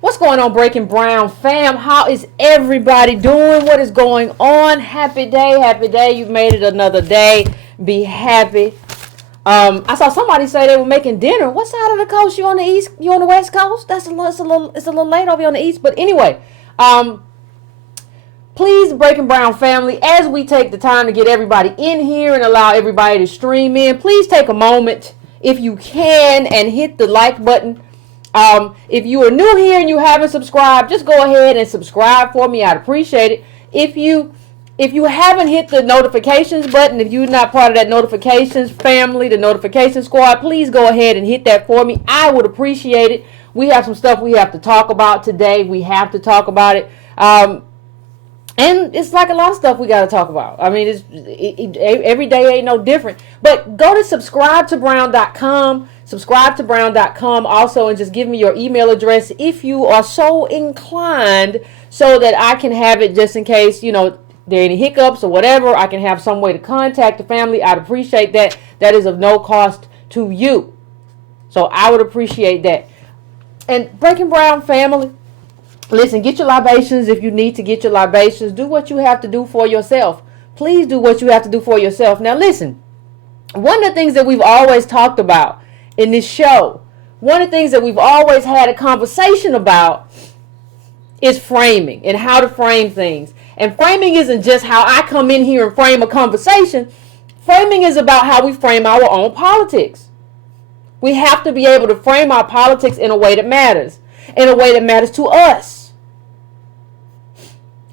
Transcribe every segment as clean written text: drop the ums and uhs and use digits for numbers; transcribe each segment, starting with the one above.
What's going on, Breaking Brown fam? How is everybody doing? What is going on? Happy day, happy day. You've made it another day. Be happy. I saw somebody say they were making dinner. What side of the coast? You on the east? You on the west coast? It's a little late over here on the east. But anyway, please, Breaking Brown family, as we take the time to get everybody in here and allow everybody to stream in, please take a moment, if you can, and hit the like button. If you are new here and you haven't subscribed, just go ahead and subscribe for me. I'd appreciate it. If you haven't hit the notifications button, if you're not part of that notifications family, the notification squad, please go ahead and hit that for me. I would appreciate it. We have some stuff we have to talk about today. We have to talk about it. And it's like a lot of stuff we got to talk about. I mean, every day ain't no different. But go to subscribetobrown.com. Subscribetobrown.com also, and just give me your email address if you are so inclined, so that I can have it just in case, there are any hiccups or whatever. I can have some way to contact the family. I'd appreciate that. That is of no cost to you. So I would appreciate that. And Breaking Brown family, listen, get your libations if you need to get your libations. Do what you have to do for yourself. Please do what you have to do for yourself. Now listen, one of the things that we've always talked about in this show, one of the things that we've always had a conversation about is framing and how to frame things. And framing isn't just how I come in here and frame a conversation. Framing is about how we frame our own politics. We have to be able to frame our politics in a way that matters, in a way that matters to us,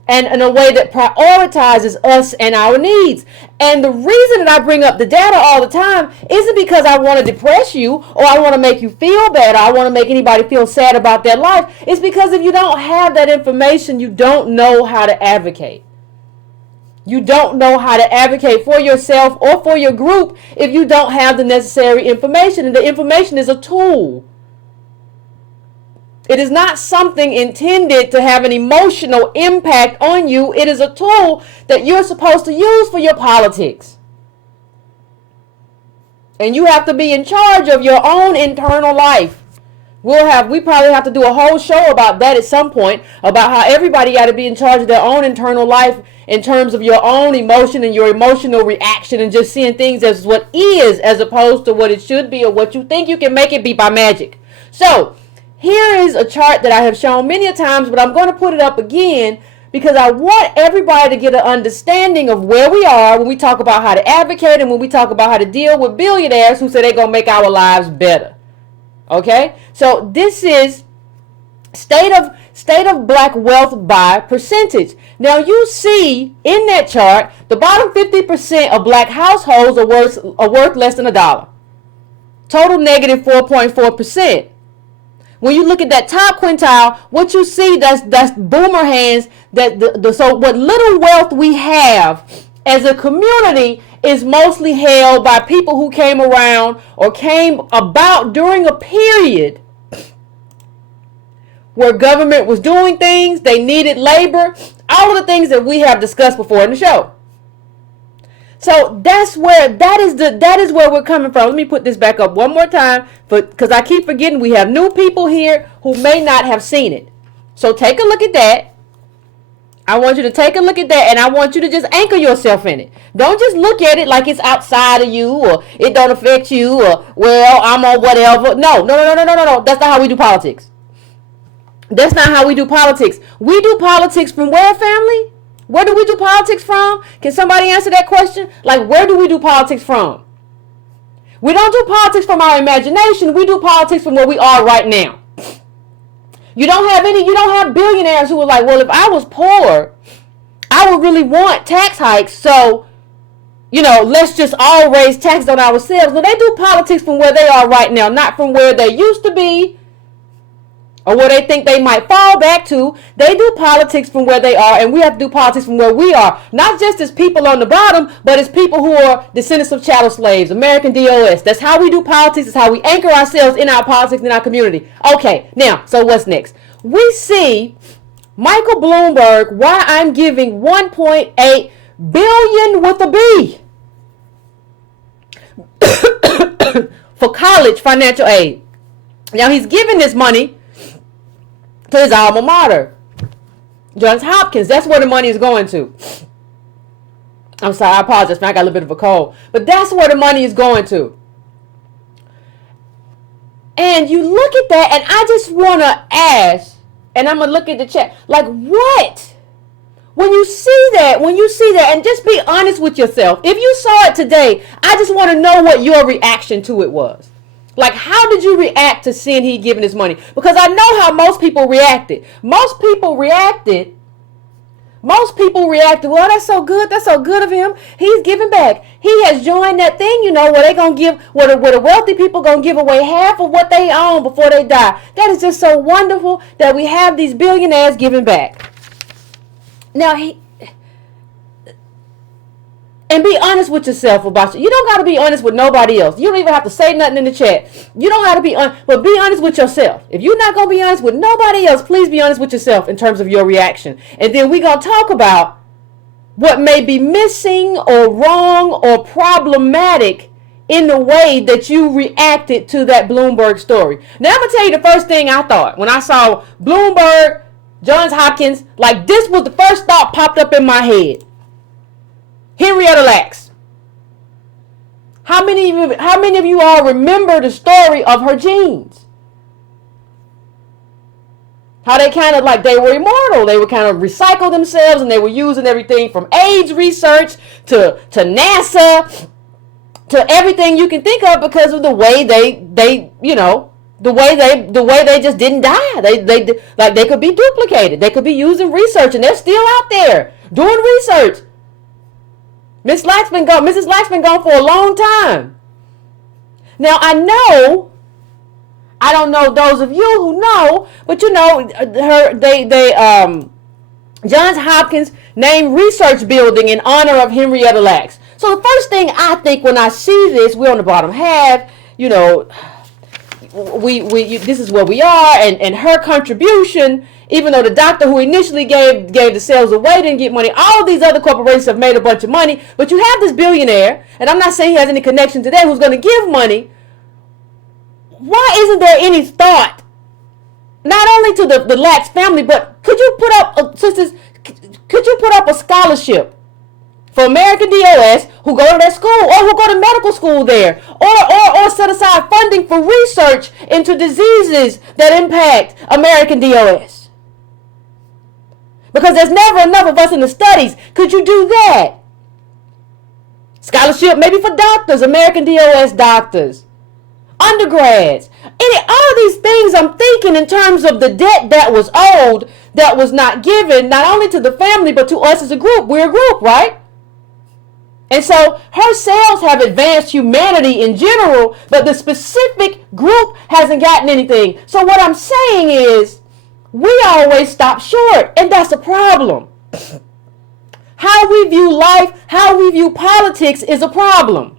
and in a way that prioritizes us and our needs. And the reason that I bring up the data all the time isn't because I want to depress you or I want to make you feel bad or I want to make anybody feel sad about their life. It's because if you don't have that information, you don't know how to advocate. You don't know how to advocate for yourself or for your group if you don't have the necessary information. And the information is a tool. It is not something intended to have an emotional impact on you. It is a tool that you're supposed to use for your politics. And you have to be in charge of your own internal life. We probably have to do a whole show about that at some point, about how everybody got to be in charge of their own internal life in terms of your own emotion and your emotional reaction, and just seeing things as what is as opposed to what it should be or what you think you can make it be by magic. So here is a chart that I have shown many a times, but I'm going to put it up again because I want everybody to get an understanding of where we are when we talk about how to advocate and when we talk about how to deal with billionaires who say they're going to make our lives better. Okay? So this is state of black wealth by percentage. Now you see in that chart, the bottom 50% of black households are worth less than $1. Total negative 4.4%. When you look at that top quintile, what you see, that's boomer hands. So what little wealth we have as a community is mostly held by people who came around or came about during a period where government was doing things, they needed labor, all of the things that we have discussed before in the show. So that is where we're coming from. Let me put this back up one more time, because I keep forgetting we have new people here who may not have seen it. So take a look at that. I want you to take a look at that, and I want you to just anchor yourself in it. Don't just look at it like it's outside of you, or it don't affect you, or, well, I'm on whatever. No. That's not how we do politics. That's not how we do politics. We do politics from where, family? Where do we do politics from? Can somebody answer that question? Like, where do we do politics from? We don't do politics from our imagination. We do politics from where we are right now. You don't have billionaires who are like, well, if I was poor, I would really want tax hikes. So, let's just all raise taxes on ourselves. No, they do politics from where they are right now, not from where they used to be or where they think they might fall back to. They do politics from where they are, and we have to do politics from where we are. Not just as people on the bottom, but as people who are descendants of chattel slaves, American DOS. That's how we do politics. It's how we anchor ourselves in our politics, in our community. Okay, now, so what's next? We see Michael Bloomberg, why I'm giving $1.8 billion with a B for college financial aid. Now, he's giving this money to his alma mater, Johns Hopkins. That's where the money is going to. I'm sorry, I apologize, I got a little bit of a cold. But that's where the money is going to. And you look at that, and I just want to ask, and I'm going to look at the chat, like, what? When you see that, and just be honest with yourself. If you saw it today, I just want to know what your reaction to it was. Like, how did you react to seeing he giving his money? Because I know how most people reacted. Most people reacted, well, that's so good of him. He's giving back. He has joined that thing, where they going to give, where the wealthy people going to give away half of what they own before they die. That is just so wonderful that we have these billionaires giving back. Now, and be honest with yourself about it. You don't got to be honest with nobody else. You don't even have to say nothing in the chat. You don't have to be honest, but be honest with yourself. If you're not going to be honest with nobody else, please be honest with yourself in terms of your reaction. And then we're going to talk about what may be missing or wrong or problematic in the way that you reacted to that Bloomberg story. Now, I'm going to tell you the first thing I thought when I saw Bloomberg, Johns Hopkins, like this was the first thought popped up in my head. Henrietta Lacks. How many of you all remember the story of her genes? How they kind of like, they were immortal. They would kind of recycle themselves, and they were using everything from AIDS research to NASA to everything you can think of because of the way they the way they just didn't die. They could be duplicated. They could be used in research, and they're still out there doing research. Mrs. Lack's been gone for a long time. Now, I don't know those of you who know, but Johns Hopkins named research building in honor of Henrietta Lacks. So the first thing I think when I see this, we're on the bottom half, this is where we are, and her contribution, even though the doctor who initially gave the cells away didn't get money, all these other corporations have made a bunch of money, but you have this billionaire, and I'm not saying he has any connection to that, who's going to give money. Why isn't there any thought, not only to the Lacks family, but could you put up a scholarship for American DOS who go to that school, or who go to medical school there, or set aside funding for research into diseases that impact American DOS? Because there's never enough of us in the studies. Could you do that? Scholarship maybe for doctors, American DOS doctors, undergrads. All of these things I'm thinking in terms of the debt that was owed, that was not given, not only to the family, but to us as a group. We're a group, right? And so her sales have advanced humanity in general, but the specific group hasn't gotten anything. So what I'm saying is, we always stop short, and that's a problem. How we view life, how we view politics is a problem.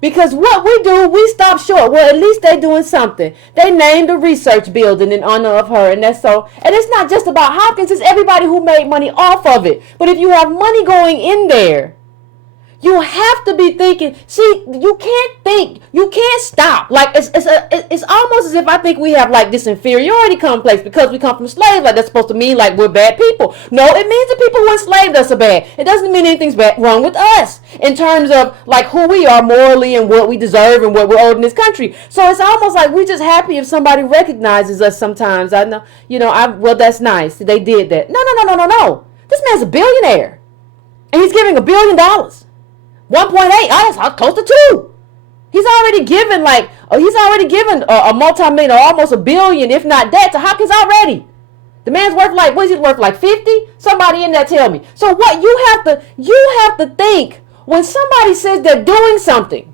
Because what we do, we stop short. Well, at least they're doing something. They named a research building in honor of her, and that's so. And it's not just about Hopkins, it's everybody who made money off of it. But if you have money going in there, you have to be thinking. See, you can't think. You can't stop. Like it's almost as if I think we have like this inferiority complex because we come from slaves. Like that's supposed to mean like we're bad people. No, it means the people who enslaved us are bad. It doesn't mean anything's wrong with us in terms of like who we are morally and what we deserve and what we're owed in this country. So it's almost like we're just happy if somebody recognizes us. Sometimes I know, well, that's nice. They did that. No. This man's a billionaire, and he's giving $1 billion. 1.8, that's close to 2. He's already given a multi-million or almost $1 billion, if not that, to Hopkins already. The man's worth like, what is he worth, like 50? Somebody in there tell me. So what you have to think when somebody says they're doing something.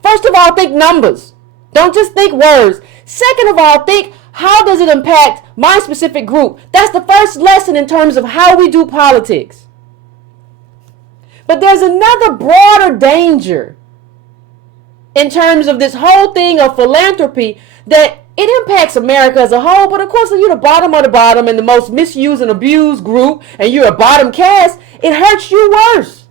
First of all, think numbers. Don't just think words. Second of all, think how does it impact my specific group. That's the first lesson in terms of how we do politics. But there's another broader danger in terms of this whole thing of philanthropy that it impacts America as a whole. But of course, if you're the bottom of the bottom and the most misused and abused group and you're a bottom caste, it hurts you worse.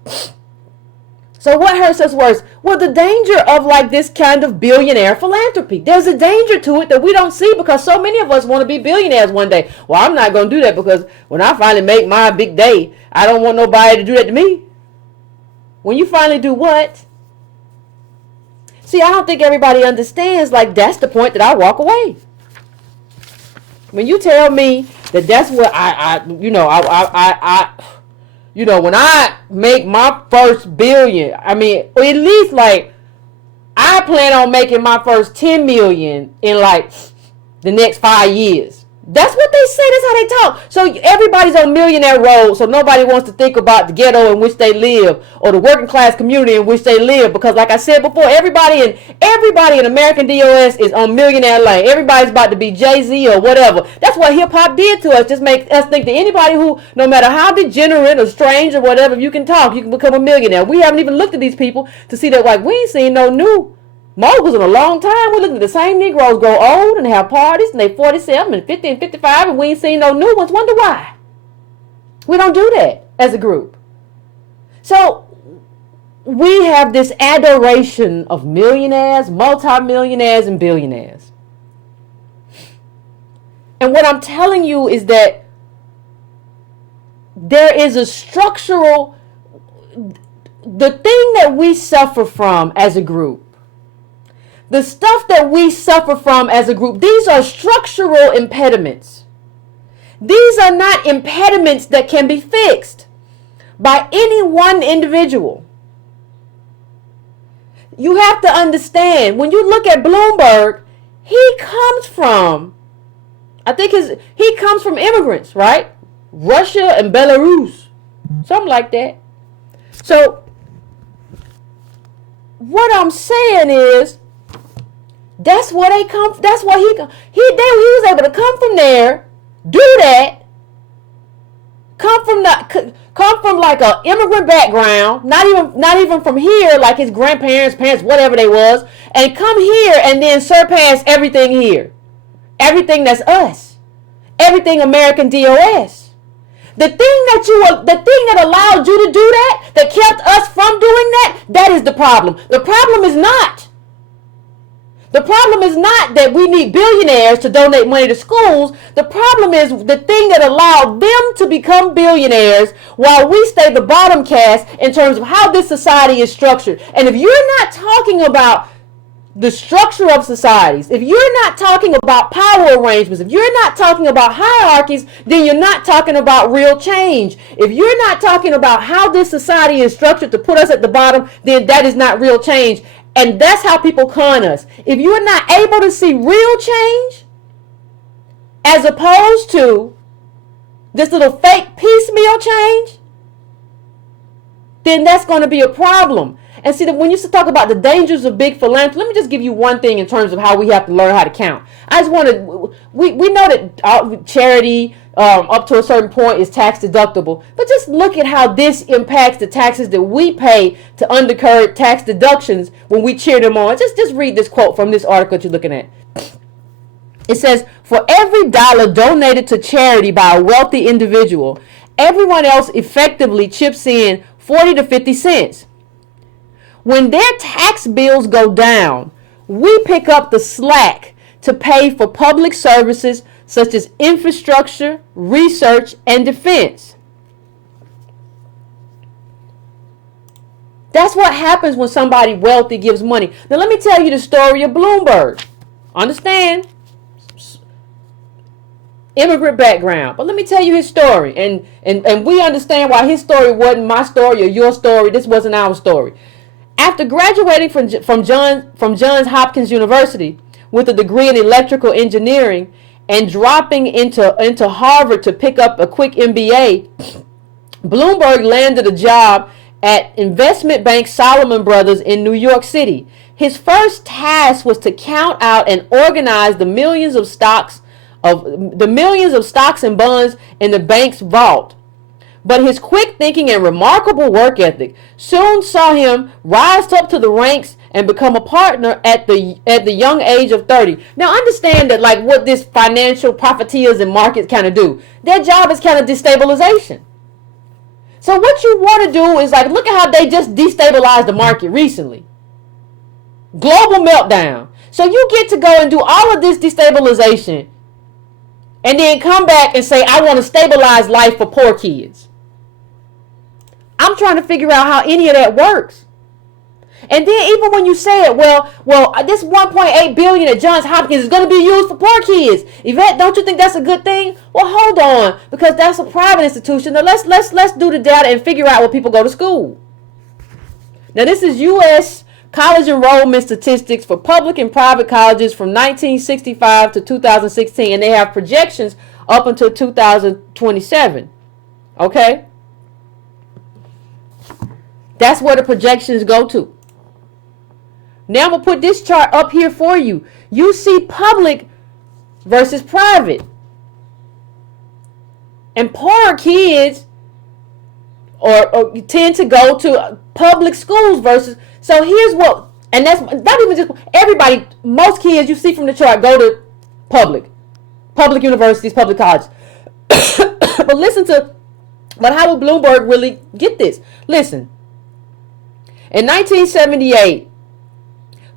So what hurts us worse? Well, the danger of like this kind of billionaire philanthropy. There's a danger to it that we don't see because so many of us want to be billionaires one day. Well, I'm not going to do that because when I finally make my big day, I don't want nobody to do that to me. When you finally do what? See, I don't think everybody understands, like, that's the point that I walk away. When you tell me that that's what when I make my first billion, I mean, or at least, like, I plan on making my first 10 million in, like, the next 5 years. That's what they say. That's how they talk. So everybody's on millionaire road. So nobody wants to think about the ghetto in which they live or the working class community in which they live. Because like I said before, everybody in American DOS is on millionaire lane. Everybody's about to be Jay-Z or whatever. That's what hip hop did to us. Just make us think that anybody who, no matter how degenerate or strange or whatever, if you can talk, you can become a millionaire. We haven't even looked at these people to see that, like, we ain't seen no new moguls in a long time. We're looking at the same Negroes grow old and have parties and they 47 and 50 and 55 and we ain't seen no new ones. Wonder why. We don't do that as a group. So we have this adoration of millionaires, multimillionaires, and billionaires. And what I'm telling you is that there is a structural, the thing that we suffer from as a group, the stuff that we suffer from as a group, these are structural impediments. These are not impediments that can be fixed by any one individual. You have to understand, when you look at Bloomberg, he comes from immigrants, right? Russia and Belarus, something like that. So what I'm saying is, that's where they come. That's why he was able to come from there, do that, come from like a immigrant background, not even from here, like his grandparents, parents, whatever they was, and come here and then surpass everything here, everything that's us, everything American DOS. The thing that allowed you to do that kept us from doing that is the problem. The problem is not. The problem is not that we need billionaires to donate money to schools. The problem is the thing that allowed them to become billionaires while we stay the bottom caste in terms of how this society is structured. And if you're not talking about the structure of societies, if you're not talking about power arrangements, if you're not talking about hierarchies, then you're not talking about real change. If you're not talking about how this society is structured to put us at the bottom, then that is not real change. And that's how people con us. If you're not able to see real change, as opposed to this little fake piecemeal change, then that's going to be a problem. And see, when you talk about the dangers of big philanthropy, let me just give you one thing in terms of how we have to learn how to count. I just want to, we know that charity up to a certain point is tax deductible, but just look at how this impacts the taxes that we pay to undercurrent tax deductions when we cheer them on. Just read this quote from this article that you're looking at. It says, for every dollar donated to charity by a wealthy individual, everyone else effectively chips in 40 to 50 cents. When their tax bills go down, we pick up the slack to pay for public services such as infrastructure, research, and defense. That's what happens when somebody wealthy gives money. Now let me tell you the story of Bloomberg. Understand? Immigrant background. But let me tell you his story. And we understand why his story wasn't my story or your story. This wasn't our story. After graduating from Johns Hopkins University with a degree in electrical engineering and dropping into Harvard to pick up a quick MBA, Bloomberg landed a job at investment bank Salomon Brothers in New York City. His first task was to count out and organize the millions of stocks and bonds in the bank's vault. But his quick thinking and remarkable work ethic soon saw him rise up to the ranks and become a partner at the young age of 30. Now understand that, like, what this financial profiteers and markets kind of do. Their job is kind of destabilization. So what you want to do is, like, look at how they just destabilized the market recently. Global meltdown. So you get to go and do all of this destabilization and then come back and say, I want to stabilize life for poor kids. I'm trying to figure out how any of that works. And then even when you say it, well, this 1.8 billion at Johns Hopkins is going to be used for poor kids. Yvette, don't you think that's a good thing? Well, hold on, because that's a private institution. Now let's do the data and figure out where people go to school. Now this is U.S. college enrollment statistics for public and private colleges from 1965 to 2016, and they have projections up until 2027. Okay? That's where the projections go to. Now I'm going to put this chart up here for you. You see public versus private. And poor kids or tend to go to public schools versus. So here's what, and that's not even just everybody, most kids you see from the chart go to public universities, public colleges. But how will Bloomberg really get this? Listen. In 1978,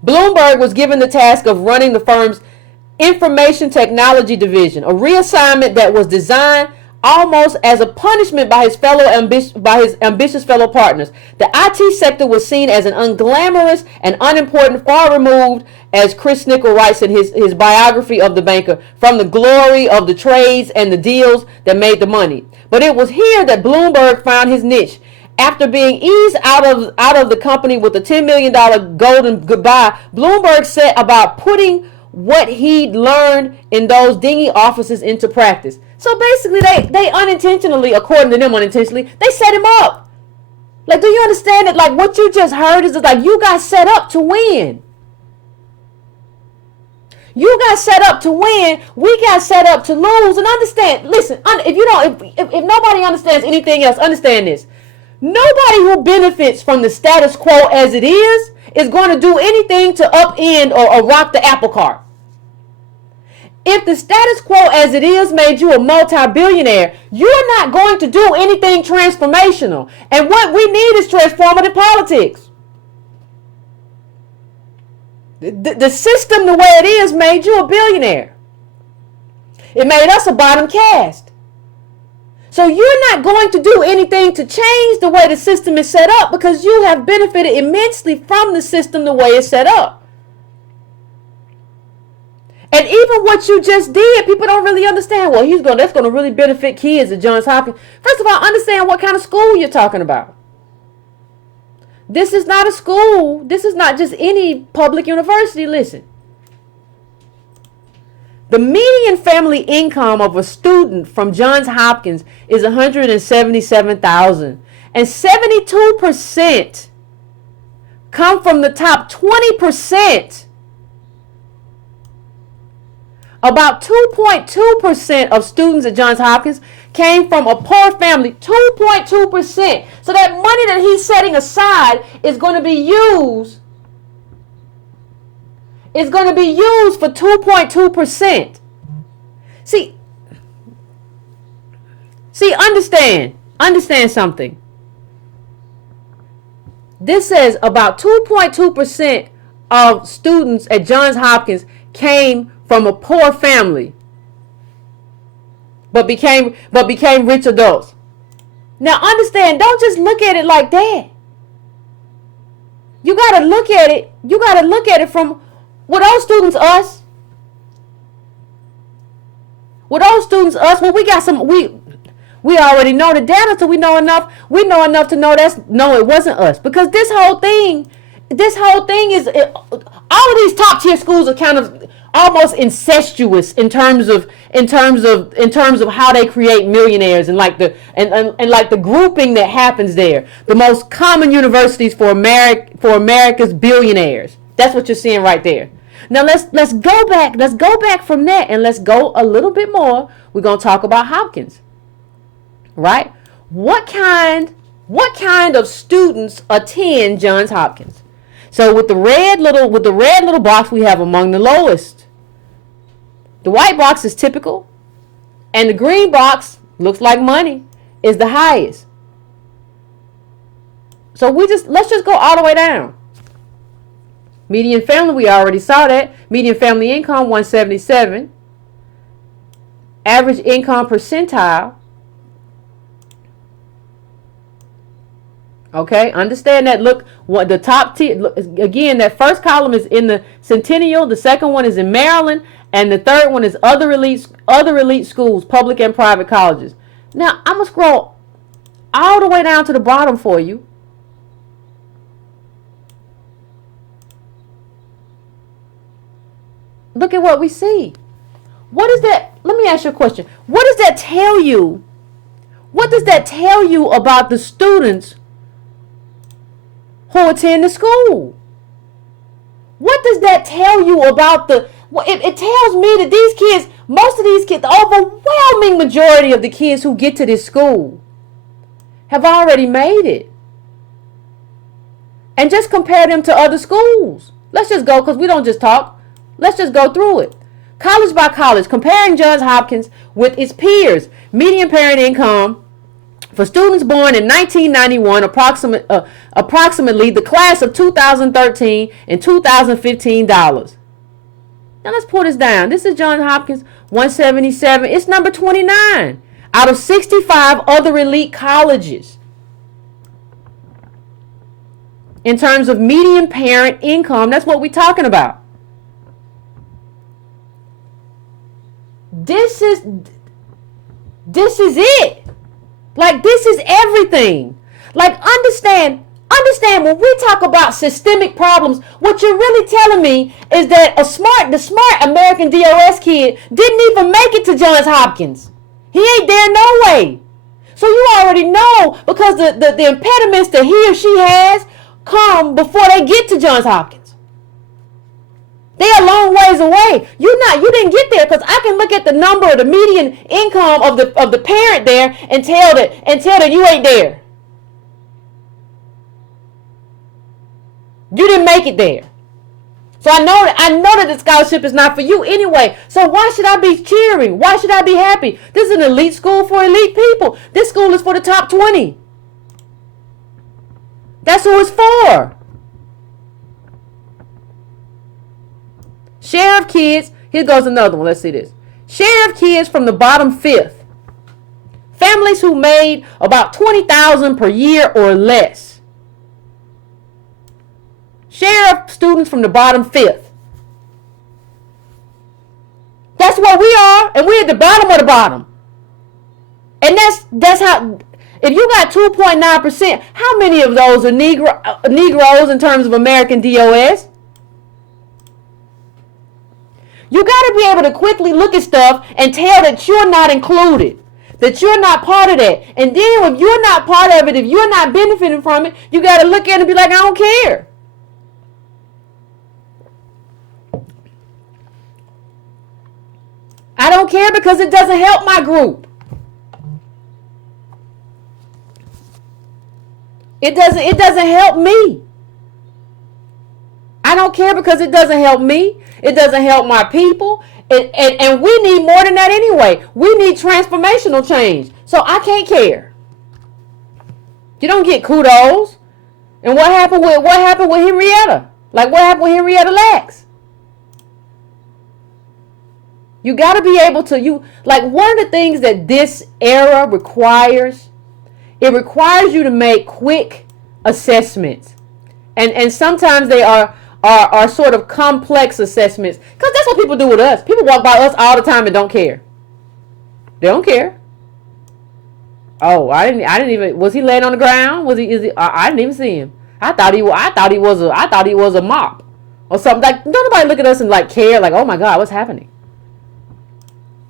Bloomberg was given the task of running the firm's information technology division, a reassignment that was designed almost as a punishment by his ambitious fellow partners. The IT sector was seen as an unglamorous and unimportant, far removed, as Chris Nichol writes in his biography of the banker, from the glory of the trades and the deals that made the money. But it was here that Bloomberg found his niche. After being eased out of the company with a $10 million golden goodbye, Bloomberg set about putting what he'd learned in those dingy offices into practice. So basically, they unintentionally, according to them unintentionally, they set him up. Like, do you understand that? Like, what you just heard is like you got set up to win. You got set up to win. We got set up to lose. And understand, listen, if nobody understands anything else, understand this. Nobody who benefits from the status quo as it is going to do anything to upend or rock the apple cart. If the status quo as it is made you a multi-billionaire, you're not going to do anything transformational. And what we need is transformative politics. The system, the way it is, made you a billionaire. It made us a bottom caste. So you're not going to do anything to change the way the system is set up because you have benefited immensely from the system the way it's set up. And even what you just did, people don't really understand. Well, that's going to really benefit kids at Johns Hopkins. First of all, understand what kind of school you're talking about. This is not a school. This is not just any public university. Listen. The median family income of a student from Johns Hopkins is $177,000, And 72% come from the top 20%. About 2.2% of students at Johns Hopkins came from a poor family. 2.2%. So that money that he's setting aside is going to be used. It's going to be used for 2.2%. See, understand something. This says about 2.2% of students at Johns Hopkins came from a poor family, but became rich adults. Now understand, don't just look at it like that. You gotta look at it from, were those students us? Were those students us? Well, we already know the data, so we know enough to know it wasn't us. Because this whole thing is, all of these top tier schools are kind of almost incestuous in terms of how they create millionaires and like the grouping that happens there. The most common universities for America's billionaires. That's what you're seeing right there. Now let's go back from that, and let's go a little bit more. We're going to talk about Hopkins. Right? What kind of students attend Johns Hopkins? So with the red little box, we have among the lowest. The white box is typical, and the green box looks like money is the highest. So let's just go all the way down. Median family, we already saw that. Median family income 177. Average income percentile. Okay, understand that. Look, what the top tier, again, that first column is in the Centennial, the second one is in Maryland, and the third one is other elite schools, public and private colleges. Now, I'm going to scroll all the way down to the bottom for you. Look at what we see. What is that? Let me ask you a question. What does that tell you? What does that tell you about the students who attend the school? What does that tell you about it tells me that these kids, most of these kids, the overwhelming majority of the kids who get to this school have already made it. And just compare them to other schools. Let's just go, because we don't just talk. Let's just go through it. College by college, comparing Johns Hopkins with its peers. Median parent income for students born in 1991, approximately the class of 2013 and 2015 dollars. Now let's pull this down. This is Johns Hopkins 177. It's number 29 out of 65 other elite colleges in terms of median parent income. That's what we're talking about. This is it. Like, this is everything. Like, understand when we talk about systemic problems, what you're really telling me is that the smart American DOS kid didn't even make it to Johns Hopkins. He ain't there no way. So you already know, because the impediments that he or she has come before they get to Johns Hopkins. They're a long ways away. You didn't get there, because I can look at the number of the median income of the parent there and tell that you ain't there. You didn't make it there. So I know that the scholarship is not for you anyway. So why should I be cheering? Why should I be happy? This is an elite school for elite people. This school is for the top 20. That's who it's for. Share of kids. Here goes another one. Let's see this. Share of kids from the bottom fifth. Families who made about $20,000 per year or less. Share of students from the bottom fifth. That's what we are, and we're at the bottom of the bottom. And that's how. If you got 2.9%, how many of those are Negroes in terms of American DOS? You got to be able to quickly look at stuff and tell that you're not included. that you're not part of that. And then if you're not part of it, if you're not benefiting from it, you got to look at it and be like, I don't care. I don't care because it doesn't help my group. It doesn't help me. I don't care because it doesn't help me. It doesn't help my people. And we need more than that anyway. We need transformational change. So I can't care. You don't get kudos. And what happened with Henrietta? Like what happened with Henrietta Lacks? You got to be able to, one of the things that this era requires, it requires you to make quick assessments. And sometimes they are sort of complex assessments. Because that's what people do with us. People walk by us all the time and don't care. They don't care. Oh, I didn't even, was he laying on the ground? I didn't even see him. I thought he was a mop or something. Like, don't nobody look at us and like care, like, oh my God, what's happening?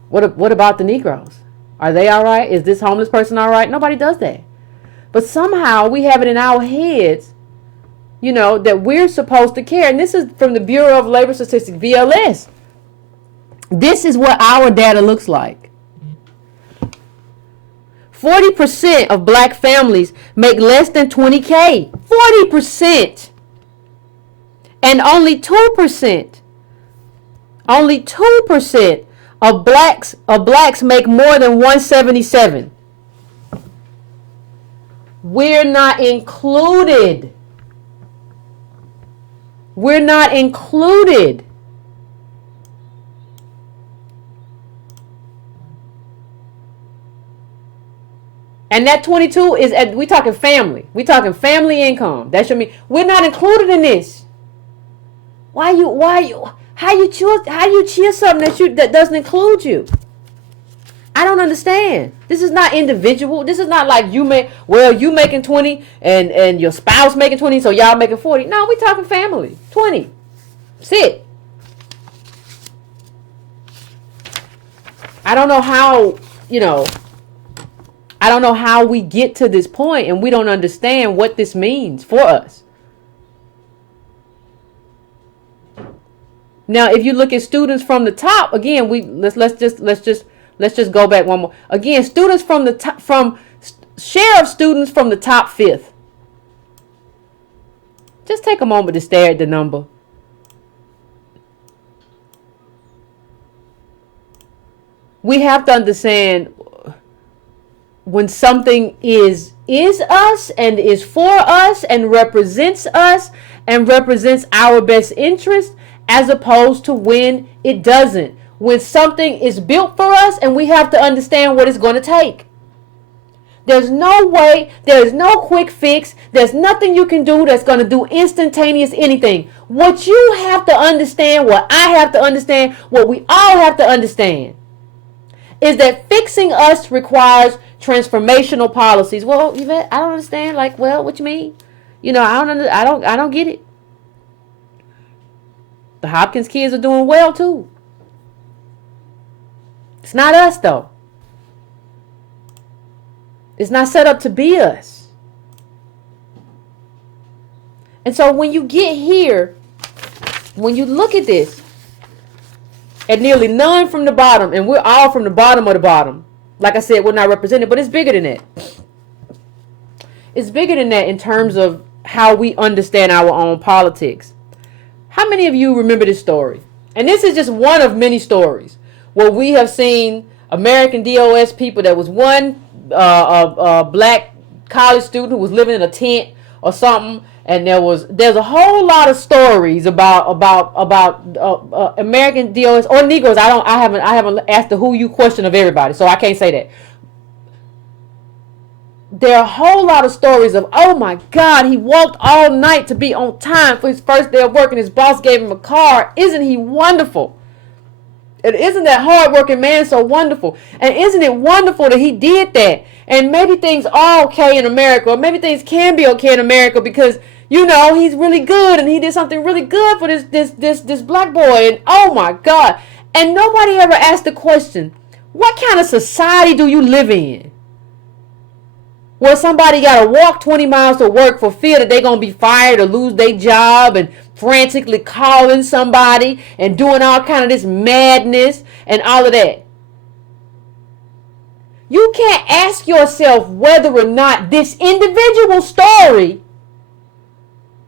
What about the Negroes? Are they all right? Is this homeless person all right? Nobody does that. But somehow we have it in our heads, that we're supposed to care. And this is from the Bureau of Labor Statistics, BLS. This is what our data looks like. 40% of black families make less than $20K. 40%. And only 2% of blacks make more than $177. We're not included. We're not included. And that 22 is we talking family. We talking family income. That should mean we're not included in this. How you choose something that doesn't include you? I don't understand. This is not individual. This is not like you making 20 and your spouse making 20, so y'all making 40. No, we talking family. 20. Sit. I don't know how we get to this point and we don't understand what this means for us. Now, if you look at students from the top, again, let's just go back one more. Again, students from the top, share of students from the top fifth. Just take a moment to stare at the number. We have to understand when something is us and is for us and represents us and represents our best interest, as opposed to when it doesn't. When something is built for us and we have to understand what it's going to take. There's no way, there's no quick fix, there's nothing you can do that's going to do instantaneous anything. What you have to understand, what I have to understand, what we all have to understand, is that fixing us requires transformational policies. Well, Yvette, I don't understand. Like, well, what you mean? I don't get it. The Hopkins kids are doing well too. It's not us though. It's not set up to be us. And so when you get here, when you look at this, at nearly none from the bottom, and we're all from the bottom of the bottom. Like I said, we're not represented, but it's bigger than that. It's bigger than that in terms of how we understand our own politics. How many of you remember this story? And this is just one of many stories where we have seen American DOS people. There was one black college student who was living in a tent or something, and there's a whole lot of stories about American DOS or Negroes. I haven't asked the who you question of everybody, so I can't say that. There are a whole lot of stories of, oh my God, he walked all night to be on time for his first day of work and his boss gave him a car. Isn't he wonderful? And isn't that hardworking man so wonderful? And isn't it wonderful that he did that? And maybe things are okay in America, or maybe things can be okay in America because, he's really good and he did something really good for this black boy. And oh my God. And nobody ever asked the question, What kind of society do you live in? Where somebody got to walk 20 miles to work for fear that they're going to be fired or lose their job, and frantically calling somebody and doing all kind of this madness and all of that. You can't ask yourself whether or not this individual story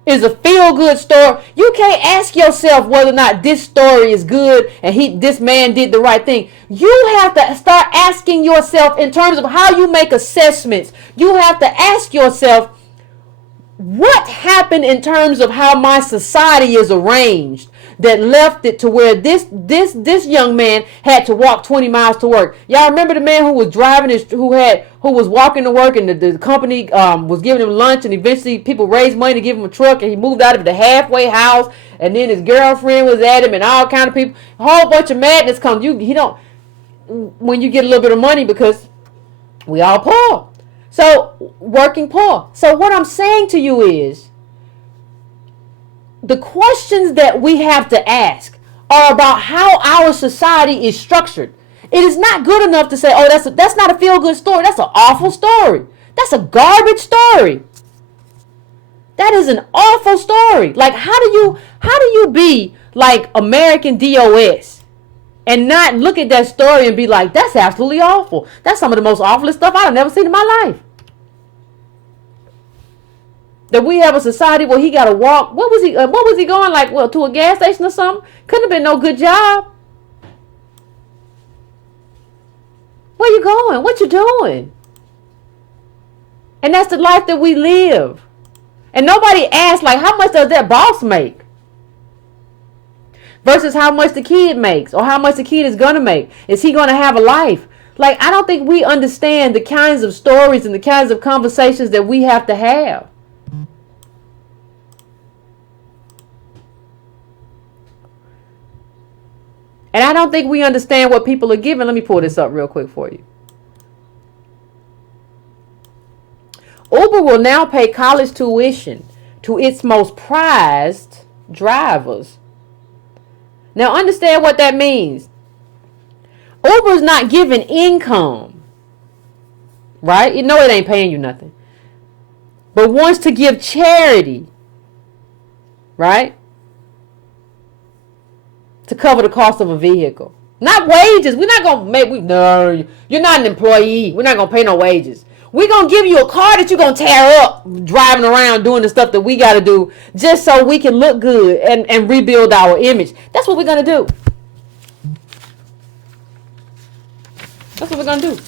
is a feel-good story. You can't ask yourself whether or not this story is good and this man did the right thing. You have to start asking yourself in terms of how you make assessments. You have to ask yourself, what happened in terms of how my society is arranged that left it to where this young man had to walk 20 miles to work? Y'all remember the man who was driving who was walking to work, and the company was giving him lunch, and eventually people raised money to give him a truck, and he moved out of the halfway house, and then his girlfriend was at him, and all kind of people. A whole bunch of madness comes. When you get a little bit of money, because we all poor. So, working poor. So what I'm saying to you is, the questions that we have to ask are about how our society is structured. It is not good enough to say, oh, that's not a feel-good story. That's an awful story. That's a garbage story. That is an awful story. Like, how do you be like American DOS and not look at that story and be like, that's absolutely awful. That's some of the most awfulest stuff I've never seen in my life. That we have a society where he got to walk. What was he going, like, well, to a gas station or something? Couldn't have been no good job. Where you going? What you doing? And that's the life that we live. And nobody asks, like, how much does that boss make? Versus how much the kid makes, or how much the kid is going to make. Is he going to have a life? Like, I don't think we understand the kinds of stories and the kinds of conversations that we have to have. And I don't think we understand what people are giving. Let me pull this up real quick for you. Uber will now pay college tuition to its most prized drivers. Now understand what that means. Uber is not giving income, right? You know it ain't paying you nothing. But wants to give charity, right? To cover the cost of a vehicle. Not wages. We're not going to no, you're not an employee. We're not going to pay no wages. We're going to give you a car that you're going to tear up driving around doing the stuff that we got to do just so we can look good and rebuild our image. That's what we're going to do. That's what we're going to do.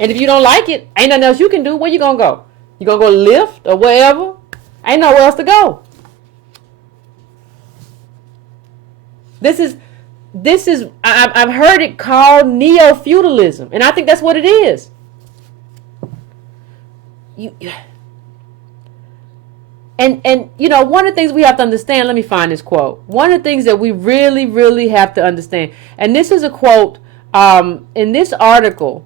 And if you don't like it, ain't nothing else you can do. Where you going to go? You going to go Lyft or wherever? Ain't nowhere else to go. This is I've heard it called neo-feudalism, and I think that's what it is. And you know, one of the things we have to understand, let me find this quote. One of the things that we really, really have to understand, and this is a quote in this article,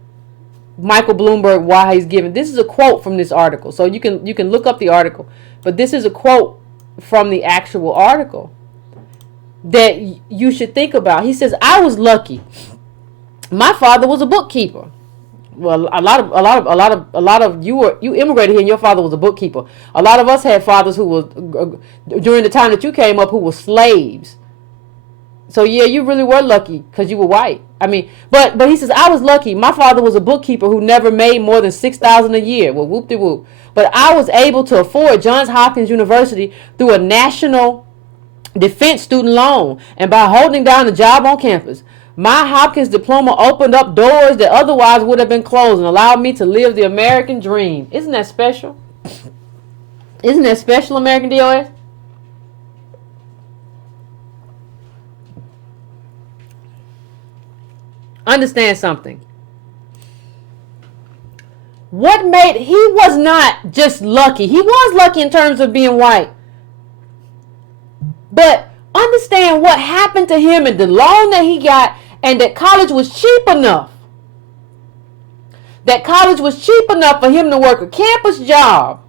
Michael Bloomberg, why he's giving. This is a quote from this article, so you can look up the article, but this is a quote from the actual article that you should think about. He says, "I was lucky. My father was a bookkeeper." Well, a lot of you immigrated here, and your father was a bookkeeper. A lot of us had fathers who was during the time that you came up who were slaves. So yeah, you really were lucky because you were white. I mean, but he says, "I was lucky. My father was a bookkeeper who never made more than $6,000 a year." Well, whoop de whoop. But I was able to afford Johns Hopkins University through a national defense student loan, and by holding down a job on campus. My Hopkins diploma opened up doors that otherwise would have been closed and allowed me to live the American dream. Isn't that special? Isn't that special, American DOS? Understand something. He was not just lucky. He was lucky in terms of being white. But understand what happened to him and the loan that he got, and that college was cheap enough. That college was cheap enough for him to work a campus job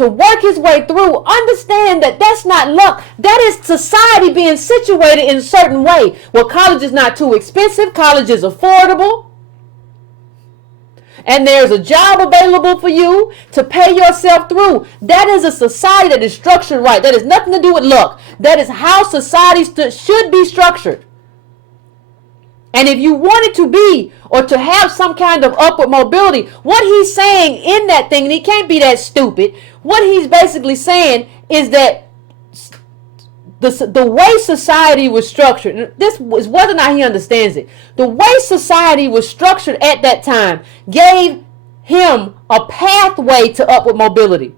to work his way through, understand that that's not luck. That is society being situated in a certain way. Well, college is not too expensive. College is affordable. And there's a job available for you to pay yourself through. That is a society that is structured right. That has nothing to do with luck. That is how society should be structured. And if you want it to be, or to have some kind of upward mobility, what he's saying in that thing, and he can't be that stupid, what he's basically saying is that the way society was structured, this is whether or not he understands it, the way society was structured at that time gave him a pathway to upward mobility.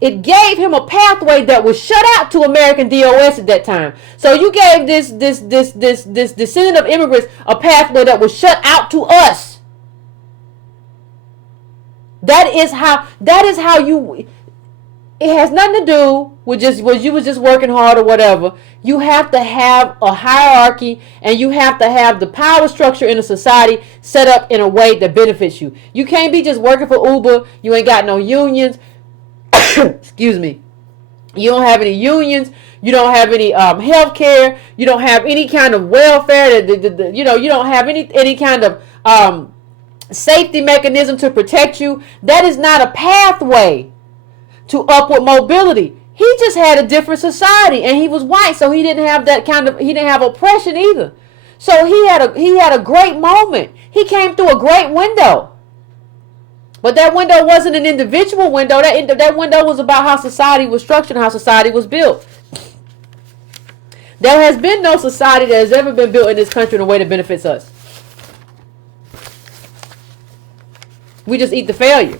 It gave him a pathway that was shut out to American DOS at that time. So you gave this descendant of immigrants a pathway that was shut out to us. That is how you. It has nothing to do with just was you was just working hard or whatever. You have to have a hierarchy, and you have to have the power structure in a society set up in a way that benefits you. You can't be just working for Uber. You ain't got no unions. Excuse me. You don't have any unions. You don't have any health care. You don't have any kind of welfare. You don't have any kind of safety mechanism to protect you. That is not a pathway to upward mobility. He just had a different society, and he was white, so he didn't have that kind of, he didn't have oppression either. So he had a great moment. He came through a great window. But that window wasn't an individual window. That window was about how society was structured and how society was built. There has been no society that has ever been built in this country in a way that benefits us. We just eat the failure.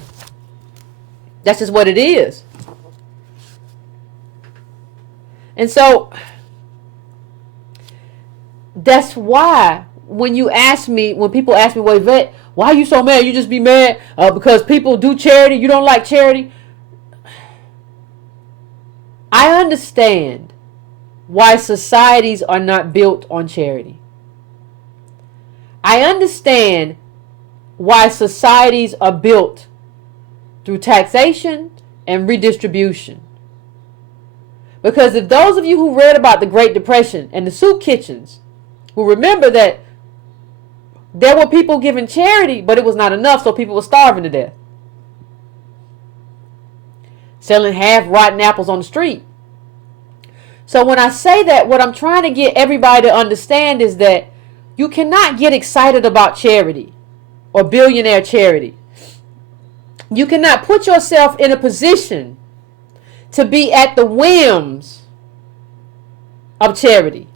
That's just what it is. And so that's why when people ask me, well, Yvette, why are you so mad? You just be mad because people do charity. You don't like charity. I understand why societies are not built on charity. I understand why societies are built through taxation and redistribution. Because if those of you who read about the Great Depression and the soup kitchens, who remember that there were people giving charity, but it was not enough, so people were starving to death. Selling half-rotten apples on the street. So when I say that, what I'm trying to get everybody to understand is that you cannot get excited about charity or billionaire charity. You cannot put yourself in a position to be at the whims of charity.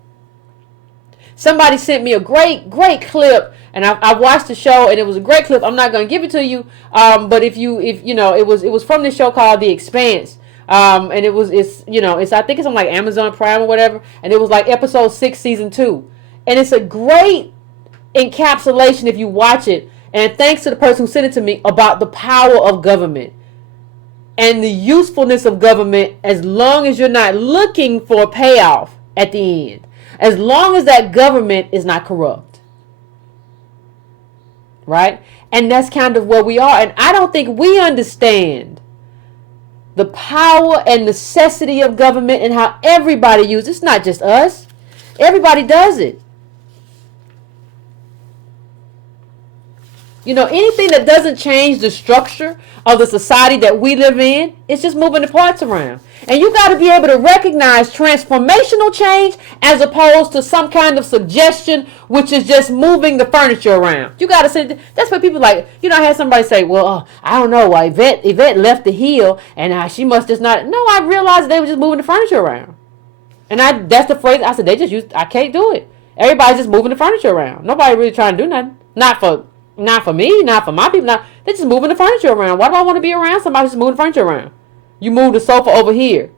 Somebody sent me a great clip, and I watched the show, and it was a great clip. I'm not going to give it to you, but if you know, it was from this show called The Expanse, and I think it's on like Amazon Prime or whatever, and it was like episode 6, season 2, and it's a great encapsulation if you watch it. And thanks to the person who sent it to me about the power of government and the usefulness of government, as long as you're not looking for a payoff at the end. As long as that government is not corrupt. Right? And that's kind of where we are. And I don't think we understand the power and necessity of government and how everybody uses it. It's not just us. Everybody does it. You know, anything that doesn't change the structure of the society that we live in, it's just moving the parts around. And you got to be able to recognize transformational change as opposed to some kind of suggestion, which is just moving the furniture around. You got to say, that's what people like, I had somebody say, well, I don't know why Yvette left the hill and she must just not. No, I realized they were just moving the furniture around. And that's the phrase I said, I can't do it. Everybody's just moving the furniture around. Nobody really trying to do nothing. Not for me, not for my people. They're just moving the furniture around. Why do I want to be around somebody just moving the furniture around? You move the sofa over here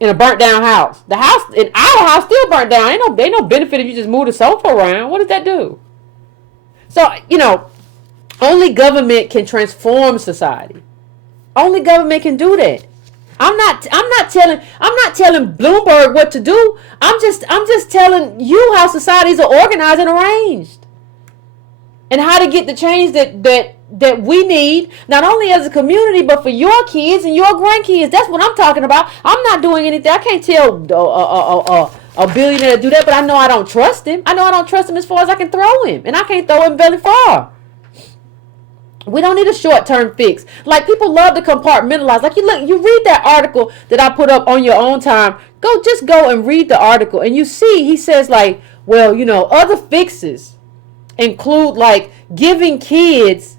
in a burnt down house. The house in our house still burnt down. Ain't no benefit if you just move the sofa around. What does that do? So, only government can transform society. Only government can do that. I'm not telling Bloomberg what to do. I'm just telling you how societies are organized and arranged. and how to get the change that we need, not only as a community, but for your kids and your grandkids. That's what I'm talking about. I'm not doing anything. I can't tell a billionaire to do that, but I know I don't trust him. I know I don't trust him as far as I can throw him, and I can't throw him very far. We don't need a short-term fix. Like, people love to compartmentalize. Like, you read that article that I put up on your own time. Just go and read the article, and you see he says, like, well, other fixes include, like, giving kids,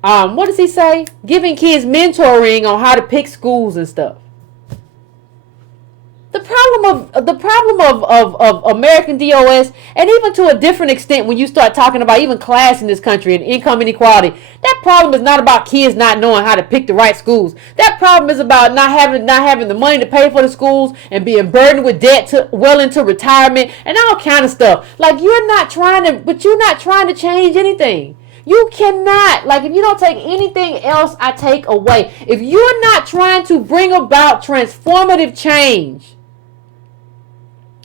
what does he say? Giving kids mentoring on how to pick schools and stuff. The problem of American DOS, and even to a different extent when you start talking about even class in this country and income inequality, that problem is not about kids not knowing how to pick the right schools. That problem is about not having the money to pay for the schools and being burdened with debt well into retirement and all kind of stuff. Like, you're not trying to change anything. You cannot, like, if you don't take anything else I take away, if you're not trying to bring about transformative change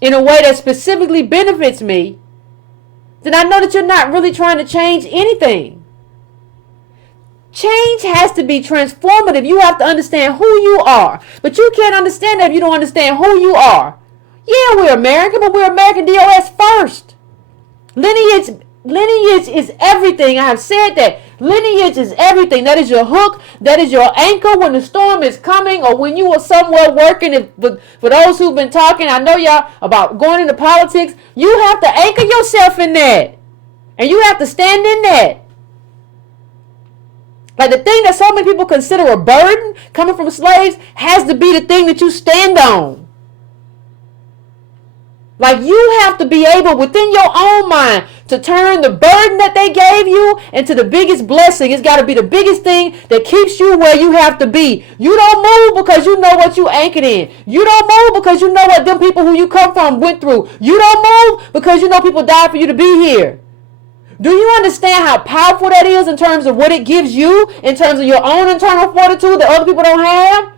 in a way that specifically benefits me, then I know that you're not really trying to change anything. Change has to be transformative. You have to understand who you are. But you can't understand that if you don't understand who you are. Yeah, we're American, but we're American DOS first. Lineage is everything. I have said that. Lineage is everything. That is your hook. That is your anchor when the storm is coming, or when you are somewhere working. For those who've been talking, I know y'all about going into politics. You have to anchor yourself in that. And you have to stand in that. Like, the thing that so many people consider a burden coming from slaves has to be the thing that you stand on. Like, you have to be able within your own mind to turn the burden that they gave you into the biggest blessing. It's got to be the biggest thing that keeps you where you have to be. You don't move because you know what you anchored in. You don't move because you know what them people who you come from went through. You don't move because you know people died for you to be here. Do you understand how powerful that is in terms of what it gives you, in terms of your own internal fortitude that other people don't have?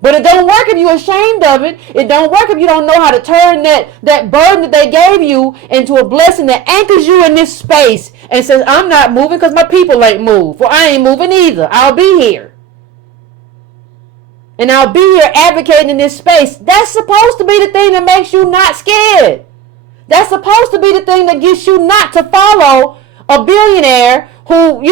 But it don't work if you're ashamed of it. It don't work if you don't know how to turn that burden that they gave you into a blessing that anchors you in this space and says, I'm not moving because my people ain't moved. Well, I ain't moving either. I'll be here. And I'll be here advocating in this space. That's supposed to be the thing that makes you not scared. That's supposed to be the thing that gets you not to follow a billionaire who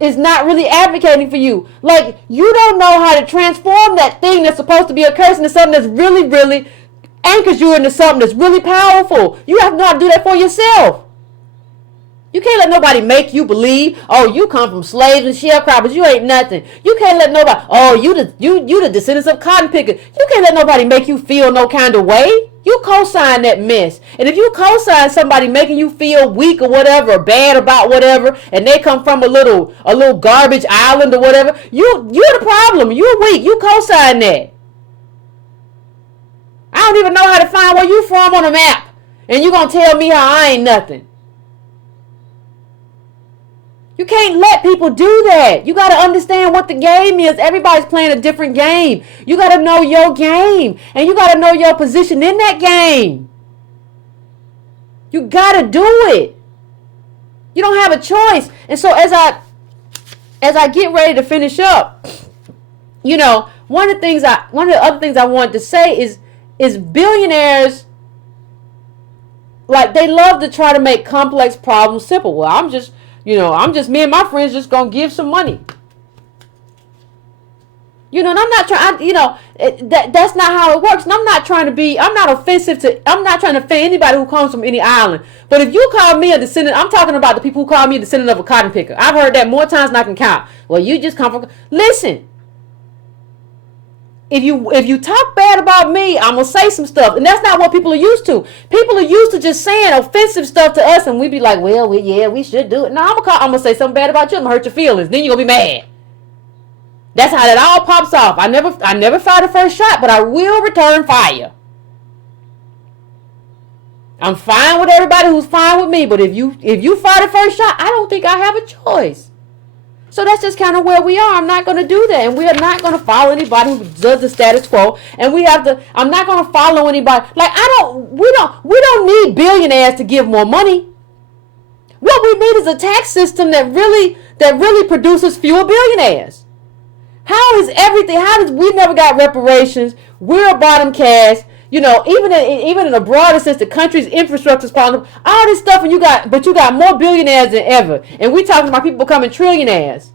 is not really advocating for you. Like, you don't know how to transform that thing that's supposed to be a curse into something that's really, really anchors you into something that's really powerful. You have to know how to do that for yourself. You can't let nobody make you believe, oh, you come from slaves and sharecroppers, you ain't nothing. You can't let nobody, oh, you the descendants of cotton pickers. You can't let nobody make you feel no kind of way. You co-sign that mess. And if you co-sign somebody making you feel weak or whatever, or bad about whatever, and they come from a little garbage island or whatever, you're the problem. You're weak. You co-sign that. I don't even know how to find where you from on a map. And you're going to tell me how I ain't nothing. You can't let people do that. You got to understand what the game is. Everybody's playing a different game. You got to know your game. And you got to know your position in that game. You got to do it. You don't have a choice. And so as I get ready to finish up, one of the other things I wanted to say is billionaires, like, they love to try to make complex problems simple. Well, I'm just me and my friends just gonna give some money. And I'm not trying, that's not how it works. And I'm not trying to offend anybody who comes from any island. But if you call me a descendant, I'm talking about the people who call me a descendant of a cotton picker. I've heard that more times than I can count. Well, you just come from, listen. If you talk bad about me, I'm going to say some stuff. And that's not what people are used to. People are used to just saying offensive stuff to us. And we be like, well, we should do it. No, I'm going to say something bad about you. I'm going to hurt your feelings. Then you're going to be mad. That's how that all pops off. I never fire the first shot, but I will return fire. I'm fine with everybody who's fine with me. But if you fire the first shot, I don't think I have a choice. So that's just kind of where we are. I'm not going to do that. And we are not going to follow anybody who does the status quo. And I'm not going to follow anybody. Like, we don't need billionaires to give more money. What we need is a tax system that really produces fewer billionaires. How is everything? How does we never got reparations? We're a bottom caste. You know, even in a broader sense, the country's infrastructure is falling. All this stuff, and you got more billionaires than ever. And we talking about people becoming trillionaires.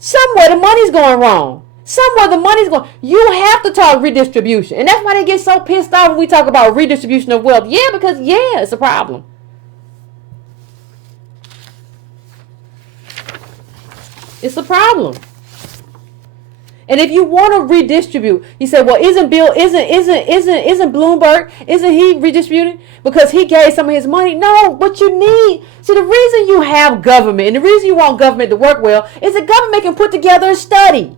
Somewhere the money's going wrong. Somewhere the money's going. You have to talk redistribution, and that's why they get so pissed off when we talk about redistribution of wealth. Yeah, because it's a problem. It's a problem. And if you want to redistribute, you say, well, isn't Bloomberg, isn't he redistributing because he gave some of his money? No, what you need. See, the reason you have government and the reason you want government to work well is that government can put together a study.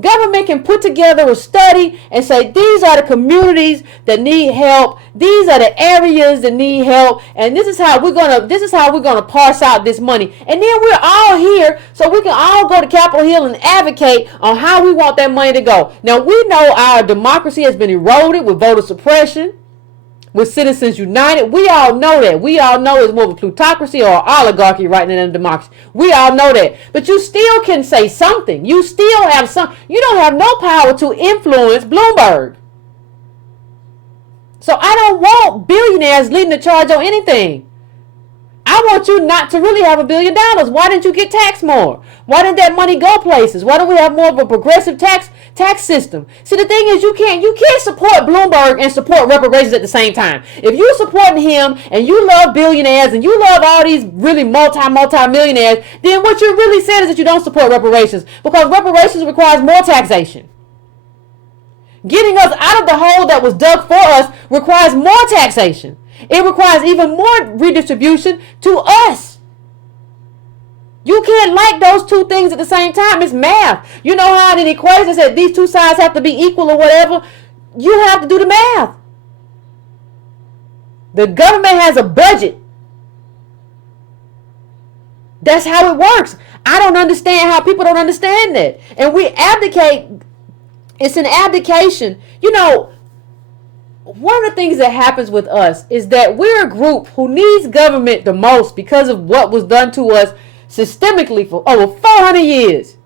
Government can put together a study and say, these are the communities that need help. These are the areas that need help. And this is how we're gonna parse out this money. And then we're all here so we can all go to Capitol Hill and advocate on how we want that money to go. Now, we know our democracy has been eroded with voter suppression, with Citizens United. We all know that. We all know it's more of a plutocracy or an oligarchy right now than a democracy. We all know that. But you still can say something. You still have some. You don't have no power to influence Bloomberg. So I don't want billionaires leading the charge on anything. I want you not to really have $1 billion. Why didn't you get taxed more? Why didn't that money go places? Why don't we have more of a progressive tax system? See, the thing is, you can't support Bloomberg and support reparations at the same time. If you're supporting him and you love billionaires and you love all these really multi-millionaires, then what you're really saying is that you don't support reparations, because reparations requires more taxation. Getting us out of the hole that was dug for us requires more taxation. It requires even more redistribution to us. You can't like those two things at the same time. It's math. You know how in an equation said these two sides have to be equal or whatever? You have to do the math. The government has a budget. That's how it works. I don't understand how people don't understand that. And we abdicate. It's an abdication. You know, one of the things that happens with us is that we're a group who needs government the most because of what was done to us systemically for over 400 years.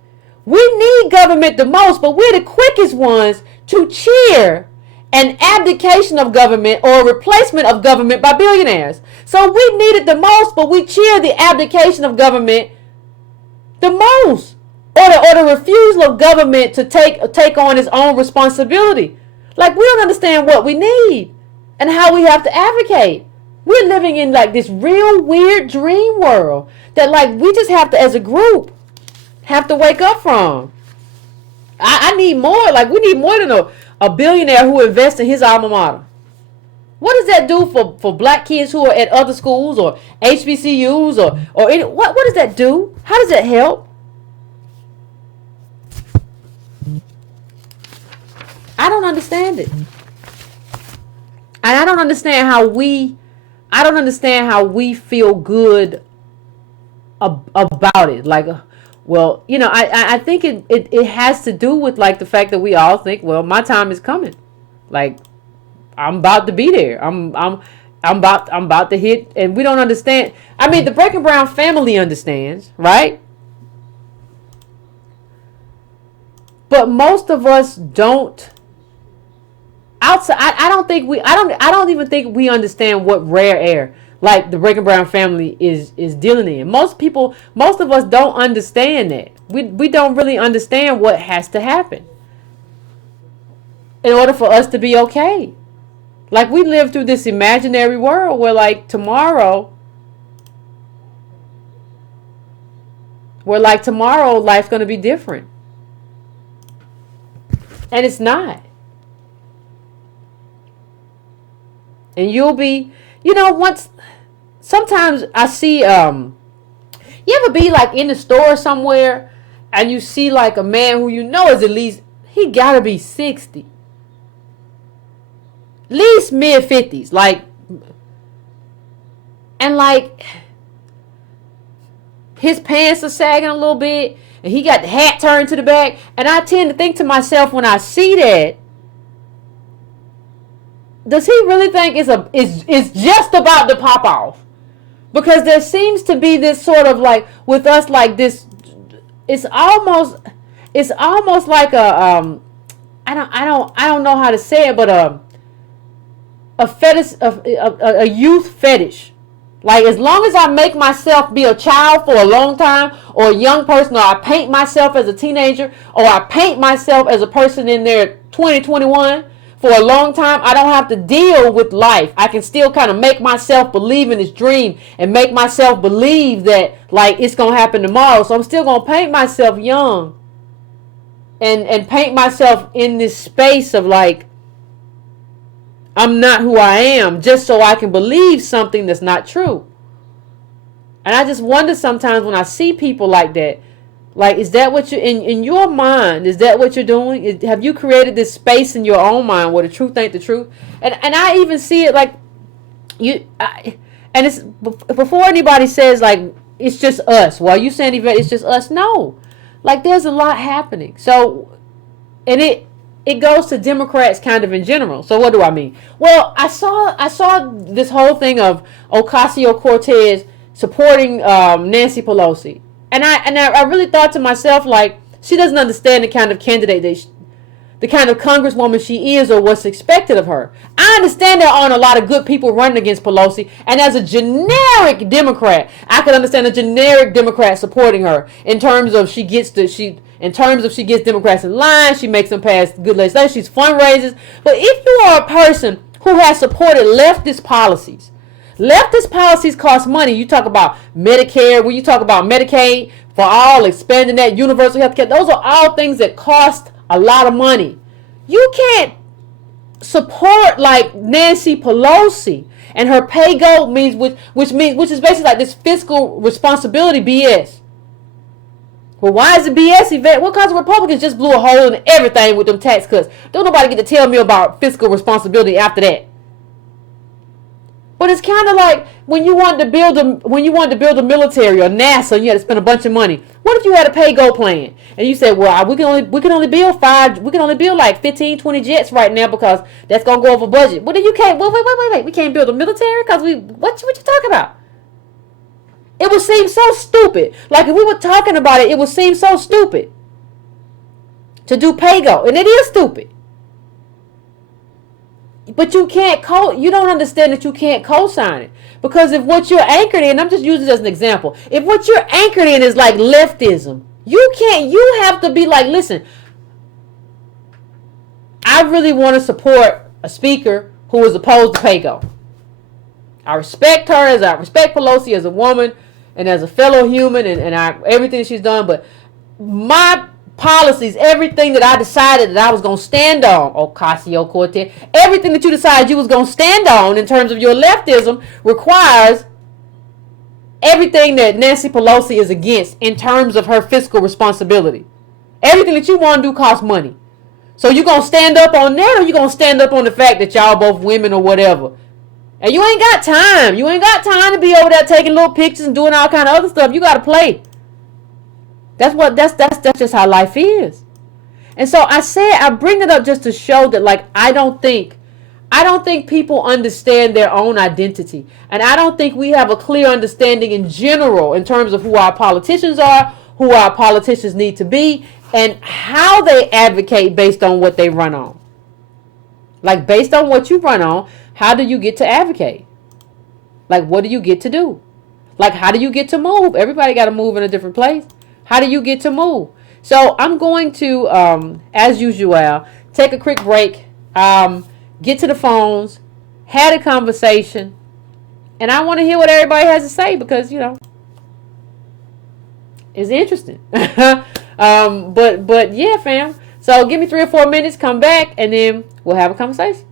We need government the most, but we're the quickest ones to cheer an abdication of government or a replacement of government by billionaires. So we need it the most, but we cheer the abdication of government the most, or the refusal of government to take on its own responsibility. Like, we don't understand what we need and how we have to advocate. We're living in like this real weird dream world that like we just have to, as a group, have to wake up from. I need more. Like, we need more than a billionaire who invests in his alma mater. What does that do for black kids who are at other schools or HBCUs or any, what does that do? How does that help? I don't understand it. And I don't understand how we feel good about it. Like, well, you know, I think it has to do with like the fact that we all think, well, my time is coming. Like, I'm about to be there. I'm about to hit, and we don't understand. I mean, the Breaking Brown family understands, right? But most of us don't. Outside, I don't even think we understand what rare air like the Breaking Brown family is dealing in. Most of us don't understand that. We don't really understand what has to happen in order for us to be okay. Like, we live through this imaginary world where like tomorrow life's going to be different. And it's not. And you'll be, you know, sometimes I see, you ever be like in the store somewhere and you see like a man who you know is at least, he gotta be 60. At least mid-50s, like, and like, his pants are sagging a little bit and he got the hat turned to the back. And I tend to think to myself when I see that, does he really think it's just about to pop off? Because there seems to be this sort of like with us like this. It's almost like I don't know how to say it, but a fetish, a youth fetish. Like, as long as I make myself be a child for a long time, or a young person, or I paint myself as a teenager, or I paint myself as a person in their 2021 for a long time, I don't have to deal with life. I can still kind of make myself believe in this dream and make myself believe that, like, it's going to happen tomorrow. So I'm still going to paint myself young and paint myself in this space of, like, I'm not who I am, just so I can believe something that's not true. And I just wonder sometimes when I see people like that, like, is that what you in your mind? Is that what you're doing? Have you created this space in your own mind where the truth ain't the truth? And I even see it like and it's before anybody says like it's just us. Well, you saying Yvette, it's just us? No, like there's a lot happening. So, and it goes to Democrats kind of in general. So what do I mean? Well, I saw this whole thing of Ocasio-Cortez supporting Nancy Pelosi. And I really thought to myself, like, she doesn't understand the kind of candidate the kind of congresswoman she is or what's expected of her. I understand there aren't a lot of good people running against Pelosi. And as a generic Democrat, I could understand a generic Democrat supporting her in terms of she gets Democrats in line, she makes them pass good legislation, she's fundraisers. But if you are a person who has supported leftist policies cost money. You talk about Medicare, when you talk about Medicaid for all, expanding that, universal health care, those are all things that cost a lot of money. You can't support like Nancy Pelosi and her pay go which is basically like this fiscal responsibility BS. Well, why is it BS, Yvette? Well, because Republicans just blew a hole in everything with them tax cuts. Don't nobody get to tell me about fiscal responsibility after that. But it's kind of like when you wanted to build a military or NASA, and you had to spend a bunch of money. What if you had a pay-go plan and you said, "Well, we can only build like 15, 20 jets right now because that's gonna go over budget." Well, then you can't. Well, wait. We can't build a military because what you talking about? It would seem so stupid. Like if we were talking about it, it would seem so stupid to do pay-go, and it is stupid. But you don't understand that you can't co-sign it. Because if what you're anchored in, I'm just using it as an example. If what you're anchored in is like leftism, you have to be like, listen, I really want to support a speaker who is opposed to pay-go. I respect her as I respect Pelosi as a woman and as a fellow human and everything she's done. But my policies, everything that I decided that I was going to stand on, Ocasio-Cortez, everything that you decided you was going to stand on in terms of your leftism requires everything that Nancy Pelosi is against in terms of her fiscal responsibility. Everything that you want to do costs money. So you going to stand up on that, or you going to stand up on the fact that y'all both women or whatever? And you ain't got time. You ain't got time to be over there taking little pictures and doing all kind of other stuff. You got to play. That's just how life is. And so I bring it up just to show that, like, I don't think people understand their own identity. And I don't think we have a clear understanding in general in terms of who our politicians are, who our politicians need to be, and how they advocate based on what they run on. Like, based on what you run on, how do you get to advocate? Like, what do you get to do? Like, how do you get to move? Everybody got to move in a different place. How do you get to move? So I'm going to, as usual, take a quick break, get to the phones, had a conversation, and I want to hear what everybody has to say because, you know, it's interesting. But yeah, fam. So give me 3 or 4 minutes, come back, and then we'll have a conversation.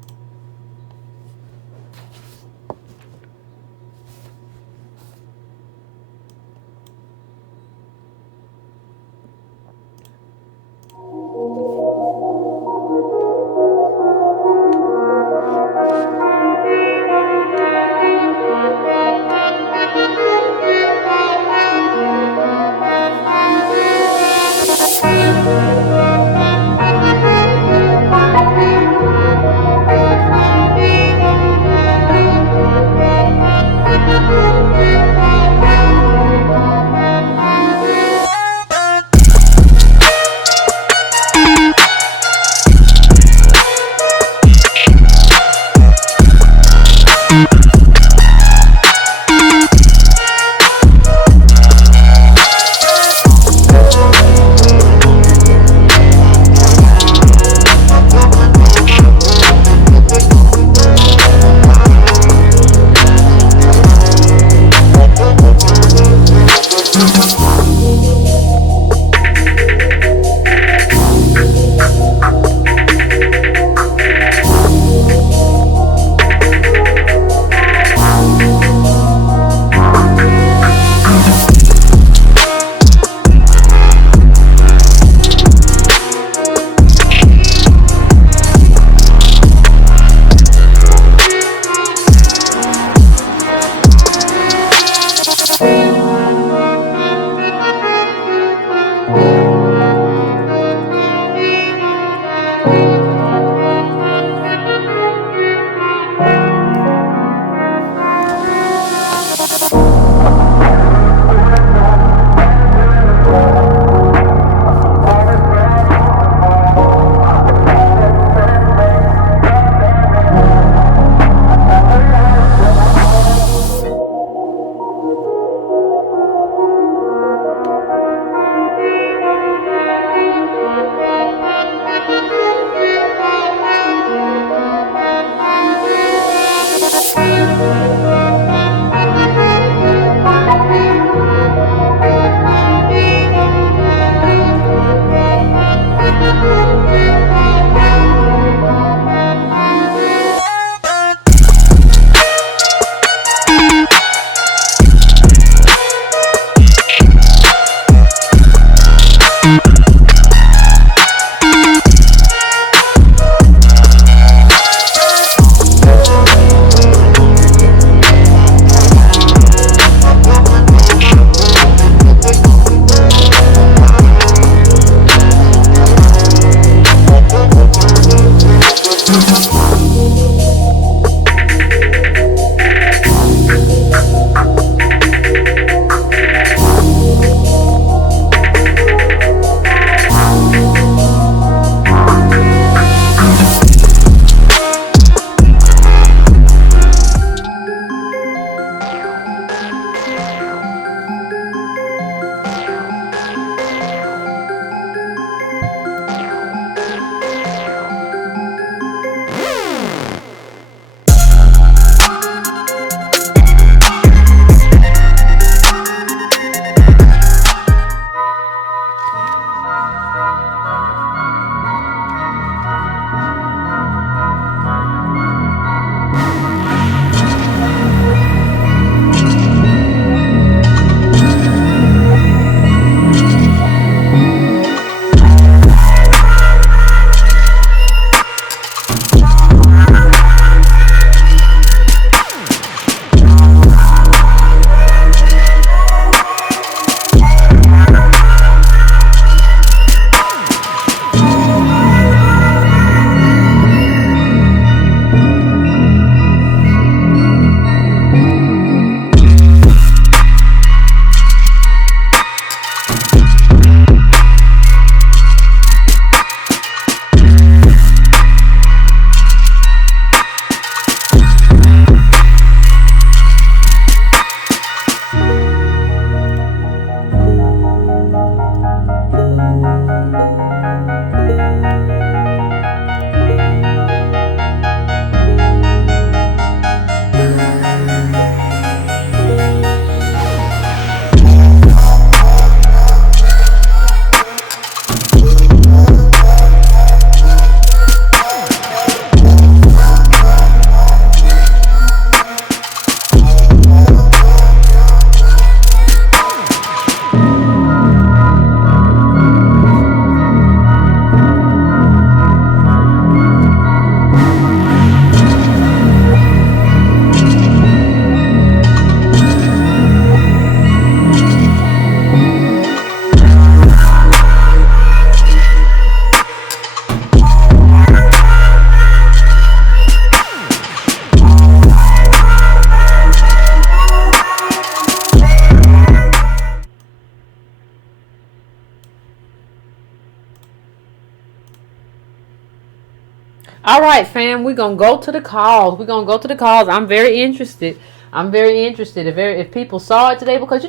All right, fam, we're gonna go to the calls. We're gonna go to the calls. I'm very interested. I'm very interested if people saw it today, because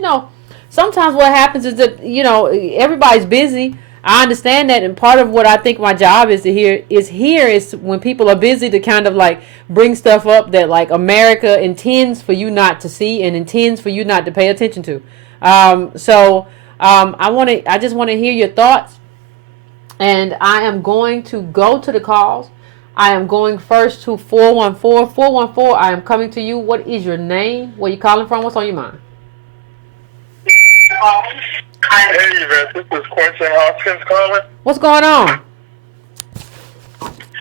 sometimes what happens is that everybody's busy. I understand that, and part of what I think my job is to hear is when people are busy, to kind of like bring stuff up that like America intends for you not to see and intends for you not to pay attention to. I just want to hear your thoughts, and I am going to go to the calls. I am going first to 414. 414, I am coming to you. What is your name? Where you calling from? What's on your mind? Hey, Yvette, this is Quentin Hoskins calling. What's going on?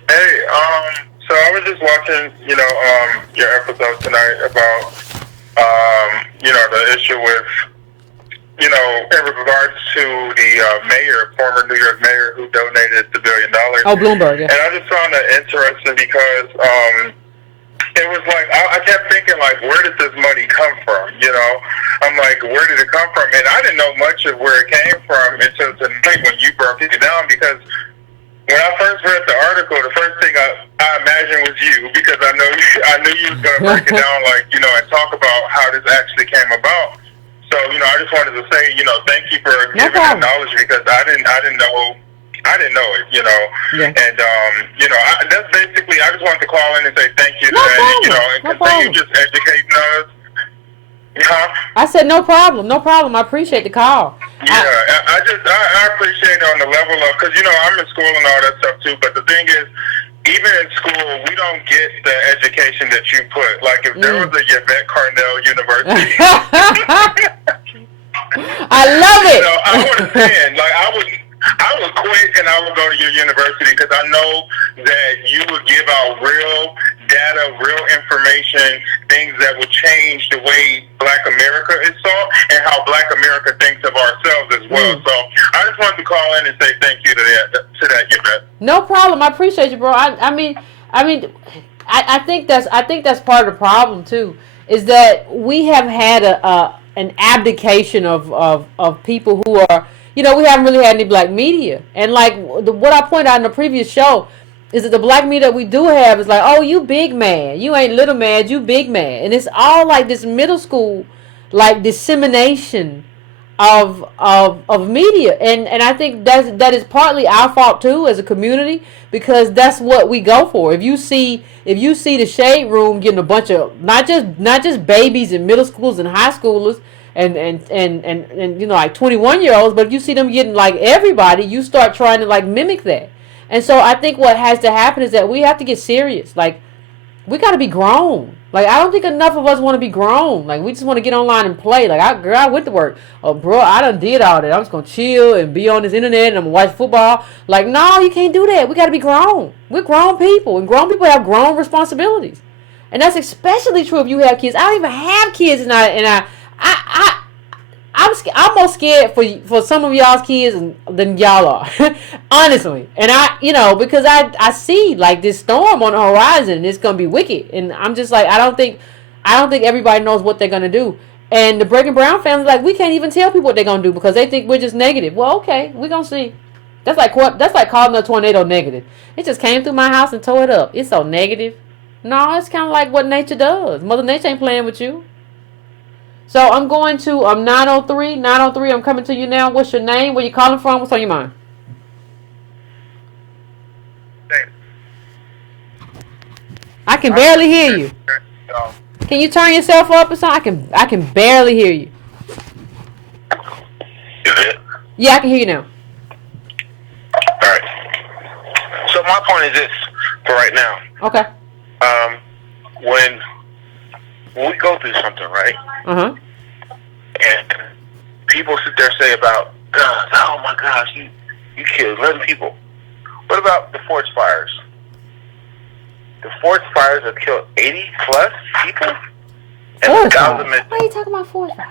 Hey, so I was just watching, your episode tonight about The issue with, in regards to the mayor, former New York mayor who donated the $1 billion. Oh, Bloomberg, yeah. And I just found that interesting because it was like, I kept thinking, like, where did this money come from, I'm like, where did it come from? And I didn't know much of where it came from until tonight when you broke it down, because when I first read the article, the first thing I imagined was you, because I knew you was going to break it down, like, and talk about how this actually came about. So, I just wanted to say, thank you for giving that knowledge, because I didn't know it, Yeah. And, that's basically, I just wanted to call in and say thank you, and continue just educating us. Huh? I said no problem. I appreciate the call. Yeah, I appreciate it on the level of, because, I'm in school and all that stuff too, but the thing is, even in school, we don't get the education that you put. Like, if there was a Yvette Carnell University. I love it. I would attend. Like, I would quit and I would go to your university, because I know that you would give out real data, real information, things that would change the way Black America is saw and how Black America thinks of ourselves as well. So I just wanted to call in and say thank you to that, Yvette. No problem. I appreciate you, bro. I think that's part of the problem too, is that we have had an abdication of people who are, we haven't really had any Black media. And like what I pointed out in the previous show is that the Black media that we do have is like, oh, you big man, you ain't little man, you big man, and it's all like this middle school, like dissemination of media, and I think that is partly our fault too as a community, because that's what we go for. If you see the Shade Room getting a bunch of not just babies and middle schoolers and high schoolers and like 21-year-olds, but if you see them getting like everybody, you start trying to like mimic that. And so I think what has to happen is that we have to get serious. Like, we got to be grown. Like, I don't think enough of us want to be grown. Like, we just want to get online and play. Like, I went to work. Oh, bro, I done did all that. I'm just going to chill and be on this internet and I'm going to watch football. Like, no, you can't do that. We got to be grown. We're grown people. And grown people have grown responsibilities. And that's especially true if you have kids. I don't even have kids, and I'm more scared for some of y'all's kids than y'all are, honestly. And because I see like this storm on the horizon, and it's gonna be wicked. And I'm just like, I don't think everybody knows what they're gonna do. And the Breaking Brown family, like, we can't even tell people what they're gonna do because they think we're just negative. Well, okay, we're gonna see. That's like calling a tornado negative. It just came through my house and tore it up. It's so negative. No, it's kind of like what nature does. Mother Nature ain't playing with you. So I'm going to 903. 903, I'm coming to you now. What's your name? Where you calling from? What's on your mind? I can barely hear you. Can you turn yourself up or something? I can barely hear you. Yeah, I can hear you now. All right. So my point is this for right now. Okay. When we go through something, right? Uh-huh. And people sit there and say about guns, oh my gosh, you killed 11 people. What about the forest fires? The forest fires have killed 80 plus people? And Forest 1,000 fires? Why are you talking about forest fires?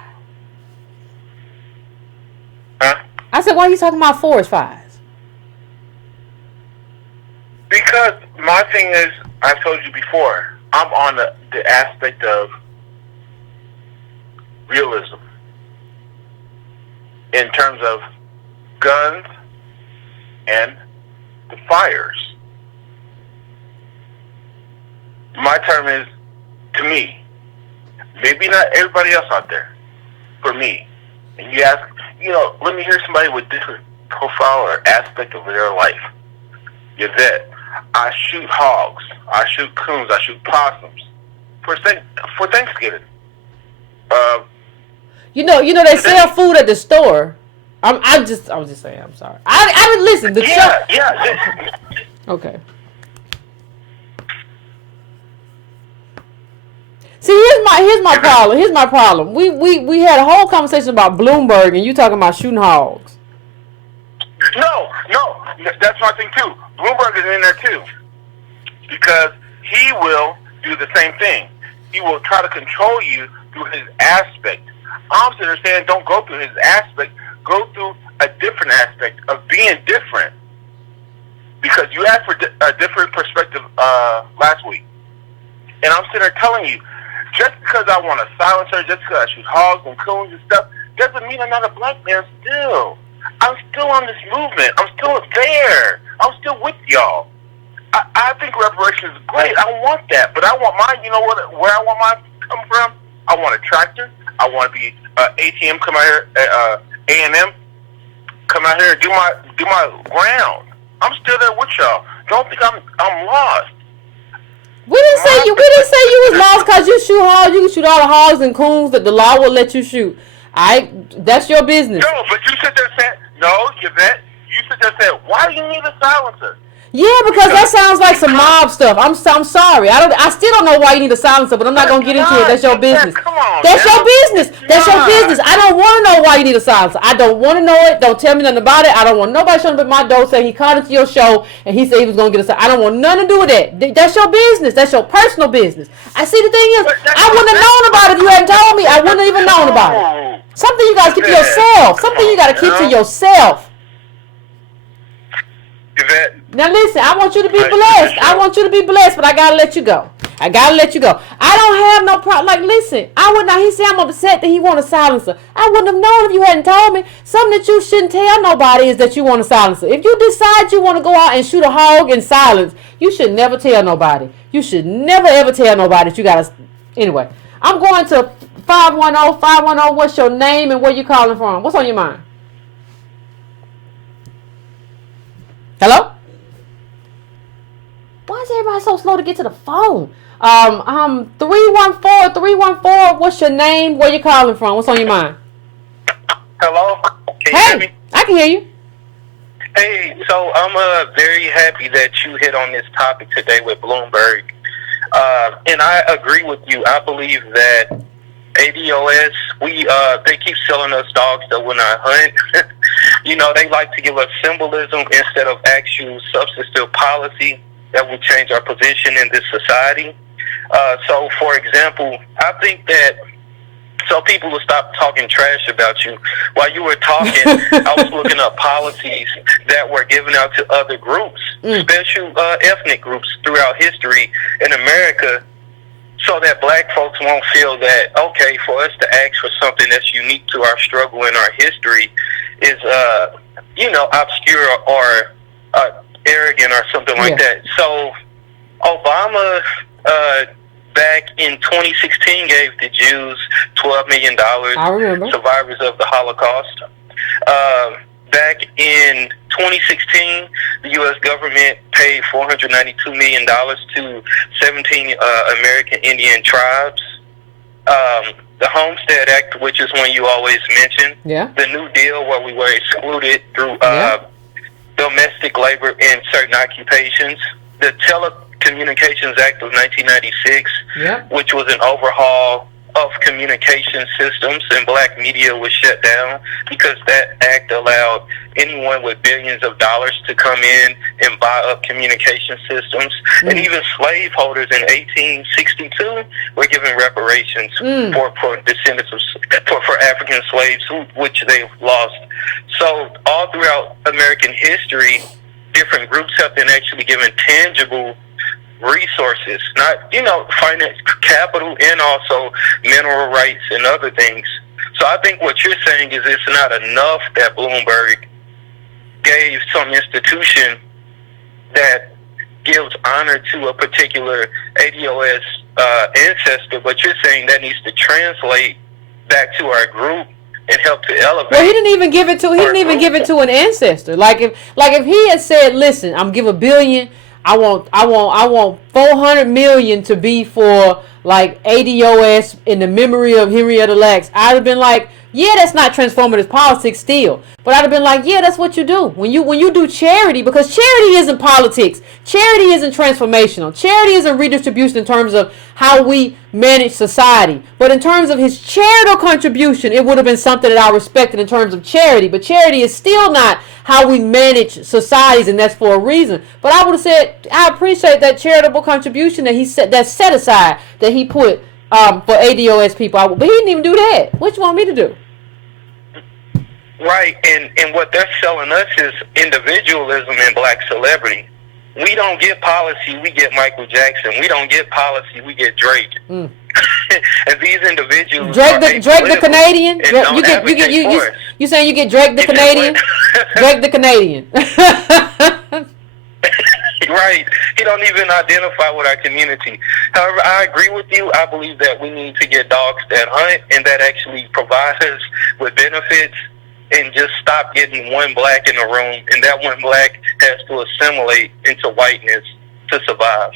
Huh? I said, why are you talking about forest fires? Because my thing is, I told you before, I'm on the aspect of realism in terms of guns and the fires. My term is, to me, maybe not everybody else out there, for me. And you ask, let me hear somebody with different profile or aspect of their life. Yvette, I shoot hogs, I shoot coons, I shoot possums for Thanksgiving. They sell food at the store. I was just saying. I'm sorry. I didn't listen. Yeah. Okay. See, here's my problem. Here's my problem. We had a whole conversation about Bloomberg, and you talking about shooting hogs. No, that's my thing too. Bloomberg is in there too, because he will do the same thing. He will try to control you through his aspect. I'm sitting there saying, don't go through his aspect. Go through a different aspect of being different. Because you asked for a different perspective last week. And I'm sitting there telling you, just because I want a silencer, just because I shoot hogs and coons and stuff, doesn't mean I'm not a black man still. I'm still on this movement. I'm still there. I'm still with y'all. I think reparations is great. I want that. But I want mine, you know what? Where I want mine to come from? I want a tractor. I want to be ATM, come out here, A&M, come out here and do my ground. I'm still there with y'all. Don't think I'm lost. We didn't say you was lost because you shoot hogs. You can shoot all the hogs and coons that the law will let you shoot. That's your business. No, but you sit there saying, no, Yvette, you sit there saying, why do you need a silencer? Yeah, because that sounds like some mob stuff. I'm sorry. I still don't know why you need a silencer, but I'm not gonna get into it. That's your business. That's your business. That's your business. I don't want to know why you need a silencer. I don't want to know it. Don't tell me nothing about it. I don't want nobody showing up at my door saying he called into your show and he said he was gonna get a silencer. I don't want nothing to do with that. That's your business. That's your personal business. I see. The thing is, I wouldn't have known about it if you hadn't told me. I wouldn't have even known about it. Something you gotta keep to yourself. Something you gotta keep to yourself. Yvette. Now listen, I want you to be blessed. I want you to be blessed, but I gotta let you go. I don't have no problem. Like, listen, I would not. He said I'm upset that he want a silencer. I wouldn't have known if you hadn't told me. Something that you shouldn't tell nobody is that you want a silencer. If you decide you want to go out and shoot a hog in silence, you should never tell nobody. You should never ever tell nobody that you gotta. Anyway, I'm going to 510. What's your name and where you calling from? What's on your mind? Hello? Why is everybody so slow to get to the phone? 314. What's your name? Where you calling from? What's on your mind? Hello? Can you hear me? I can hear you. Hey, so I'm very happy that you hit on this topic today with Bloomberg. And I agree with you. I believe that ADOS, they keep selling us dogs that will not hunt. You know, they like to give us symbolism instead of actual substantive policy that will change our position in this society. So, for example, I think that so people will stop talking trash about you. While you were talking, I was looking up policies that were given out to other groups, special ethnic groups throughout history in America, so that black folks won't feel that, okay, for us to ask for something that's unique to our struggle and our history is, obscure or arrogant or something like that. So Obama, back in 2016, gave the Jews $12 million, I remember. survivors of the Holocaust. Back in 2016, the U.S. government paid $492 million to 17 American Indian tribes. The Homestead Act, which is one you always mention. Yeah. The New Deal, where we were excluded through domestic labor in certain occupations. The Telecommunications Act of 1996, which was an overhaul of communication systems, and black media was shut down because that act allowed anyone with billions of dollars to come in and buy up communication systems. And even slaveholders in 1862 were given reparations for descendants of for African slaves, which they've lost. So all throughout American history, different groups have been actually given tangible resources, not, finance, capital, and also mineral rights and other things. So I think what you're saying is it's not enough that Bloomberg gave some institution that gives honor to a particular ADOS ancestor, but you're saying that needs to translate back to our group and help to elevate. Well, he didn't even give it to an ancestor. Like if he had said, "Listen, I'm give $1 billion. I want 400 million to be for like ADOS in the memory of Henrietta Lacks," I'd have been like, yeah, that's not transformative politics still. But I'd have been like, yeah, that's what you do. When you do charity, because charity isn't politics. Charity isn't transformational. Charity isn't redistribution in terms of how we manage society. But in terms of his charitable contribution, it would have been something that I respected in terms of charity. But charity is still not how we manage societies, and that's for a reason. But I would have said, I appreciate that charitable contribution that he set aside, that he put for ADOS people. But he didn't even do that. What you want me to do? Right, and what they're selling us is individualism in black celebrity. We don't get policy, we get Michael Jackson. We don't get policy, we get Drake. And these individuals, Drake the Canadian. You saying you get Drake the Canadian? Drake the Canadian. Right. He don't even identify with our community. However, I agree with you. I believe that we need to get dogs that hunt and that actually provide us with benefits, and just stop getting one black in the room, and that one black has to assimilate into whiteness to survive.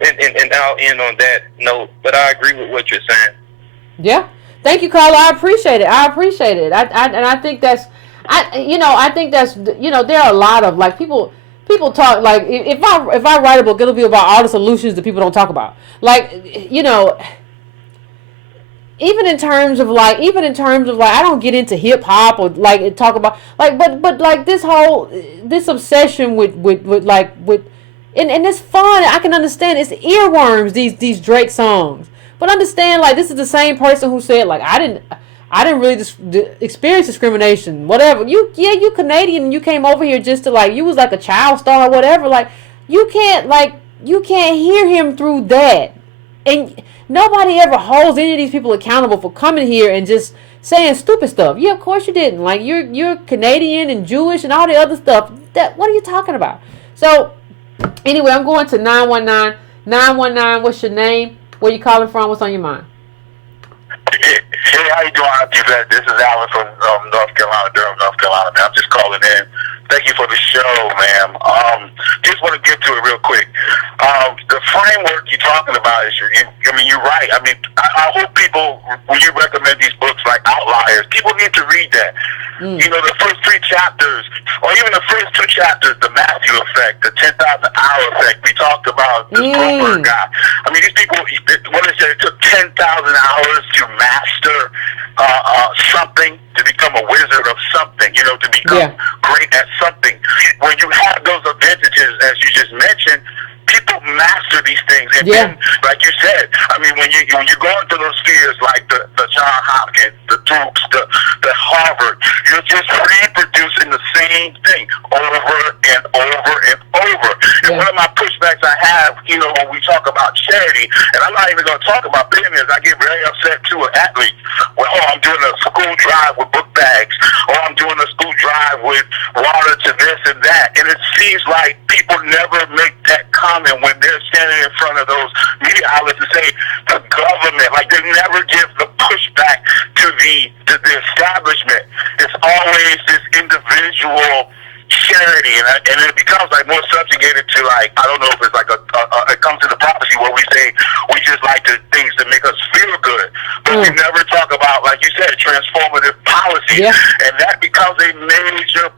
And I'll end on that note, but I agree with what you're saying. Yeah. Thank you, Carla. I appreciate it. I think that's, there are a lot of, like, people talk, like, if I write a book, it'll be about all the solutions that people don't talk about. Like, even in terms of like, I don't get into hip hop or like talk about like, but like this obsession with and it's fun. I can understand it's earworms, these Drake songs, but understand, like, this is the same person who said, like, I didn't really experience discrimination, whatever. You Canadian and you came over here just to, like, you was like a child star or whatever. Like, you can't hear him through that. And nobody ever holds any of these people accountable for coming here and just saying stupid stuff. Yeah, of course you didn't. Like, you're Canadian and Jewish and all the other stuff. What are you talking about? So, anyway, I'm going to 919. 919, what's your name? Where you calling from? What's on your mind? Hey, how you doing, Yvette? This is Alan from North Carolina, Durham, North Carolina. Man, I'm just calling in. Thank you for the show, ma'am. Just want to get to it real quick. The framework you're talking about is, you're right. I mean, I hope people, when you recommend these books like Outliers, people need to read that. The first 3 chapters, or even the first 2 chapters, the Matthew effect, the 10,000 hour effect. We talked about this Bloomberg guy. I mean, these people, what they said, it took 10,000 hours to master something, to become a wizard of something, to become great at something. When you have those advantages, as you just mentioned, people master these things. And then, like you said, I mean, when you go into those spheres like the John Hopkins, the Dukes, the Harvard, you're just reproducing the same thing over and over and over. And one of my pushbacks I have, when we talk about charity, and I'm not even going to talk about billionaires, I get very upset too with athletes. Well, I'm doing a school drive with book bags, or I'm doing a school drive with water to this and that. And it seems like people never make that comment when they're standing in front of those media outlets and say the government, like, they never give the pushback to the establishment. It's always this individual charity, and it becomes like more subjugated to, like, I don't know if it's like it comes to the prophecy where we say we just like the things that make us feel good, but we never talk about, like you said, transformative policy, and that becomes a major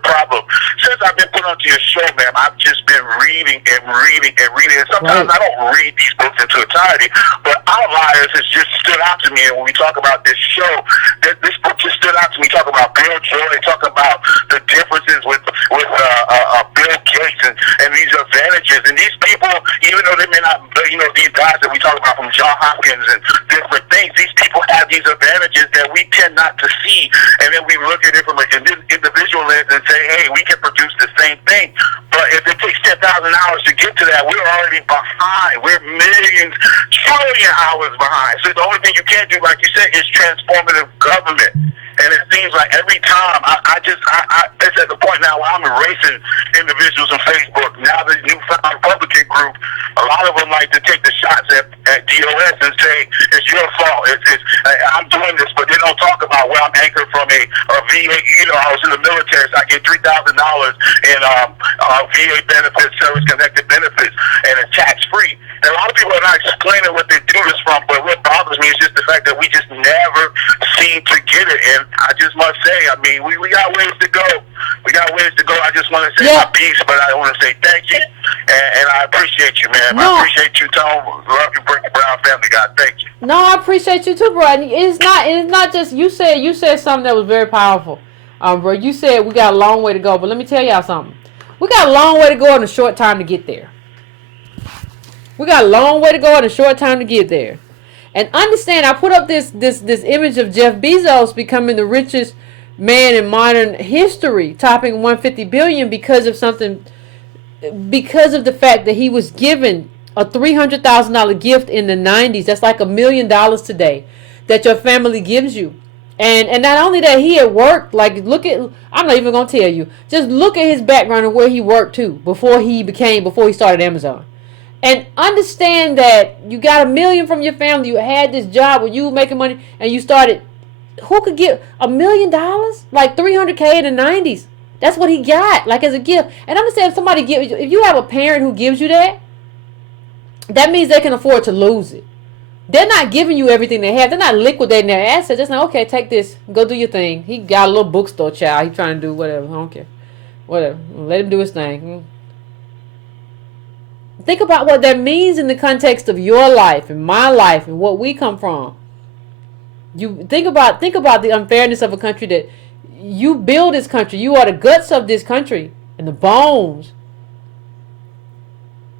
problem. Since I've been put onto your show, ma'am, I've just been reading and reading and reading, and sometimes I don't read these books into entirety, but Outliers has just stood out to me. And when we talk about this show, this book just stood out to me. Talk about Bill Joy, talk about the differences with Bill Gates and these advantages. And these people, even though they may not, these guys that we talk about from John Hopkins and different things, these people have these advantages that we tend not to see. And then we look at it from an individual lens and say, hey, we can produce the same thing. But if it takes 10,000 hours to get to that, we're already behind. We're millions, trillion hours behind. So the only thing you can do, like you said, is transformative government. And it seems like every time, it's at the point now where I'm erasing individuals on Facebook. Now the newfound Republican group, a lot of them like to take the shots at DOS and say, it's your fault. I'm doing this, but they don't talk about where I'm anchored from a VA. I was in the military, so I get $3,000 in VA benefits, service-connected benefits, and it's tax-free. And a lot of people are not explaining what they do this from, but what bothers me is just the fact that we just never seem to get it. And I just must say, I mean, we got ways to go. I just want to say my piece, but I want to say thank you, and I appreciate you, man. I appreciate you, Tom. Love you, Brown family, God. Thank you. No, I appreciate you too, bro. And it's not just you said something that was very powerful, bro. You said we got a long way to go, but let me tell y'all something. We got a long way to go and a short time to get there. We got a long way to go and a short time to get there. And understand, I put up this image of Jeff Bezos becoming the richest man in modern history, topping 150 billion because of the fact that he was given a $300,000 gift in the 90s. That's like $1 million today that your family gives you. And not only that, he had worked, like, I'm not even going to tell you. Just look at his background and where he worked too before he started Amazon. And understand that you got $1 million from your family. You had this job where you were making money and you started. Who could get $1 million? Like $300K in the 90s. That's what he got, like, as a gift. And understand, if you have a parent who gives you that, that means they can afford to lose it. They're not giving you everything they have. They're not liquidating their assets. Just like, okay, take this. Go do your thing. He got a little bookstore child. He trying to do whatever. I don't care. Whatever. Let him do his thing. Think about what that means in the context of your life and my life and what we come from. You think about the unfairness of a country that you build this country. You are the guts of this country and the bones.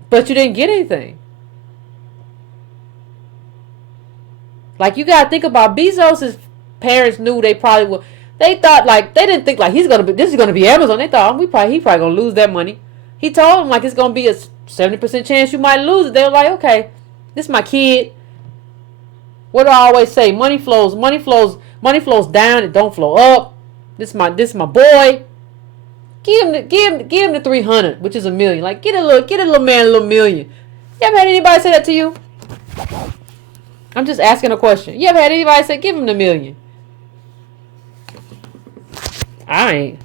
But you didn't get anything. Like, you gotta think about Bezos' parents knew they probably would. They thought, like, they didn't think like this is gonna be Amazon. They thought he probably gonna lose that money. He told them like it's gonna be a 70% chance you might lose it. They were like, okay, this is my kid. What do I always say? Money flows down, it don't flow up. This is my boy. Give him the 300, which is $1 million. Like, get a little man a little million. You ever had anybody say that to you? I'm just asking a question. You ever had anybody say, give him the $1 million? I ain't.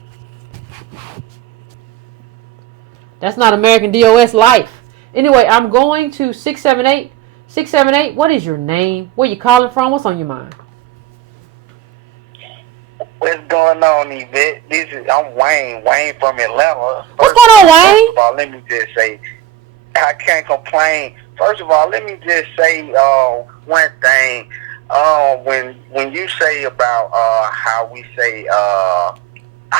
That's not American DOS life. Anyway, I'm going to 678. 678, what is your name? Where you calling from? What's on your mind? What's going on, Yvette? I'm Wayne from Atlanta. What's going on, Wayne? First of all, let me just say, I can't complain. First of all, let me just say one thing. When you say about how we say, I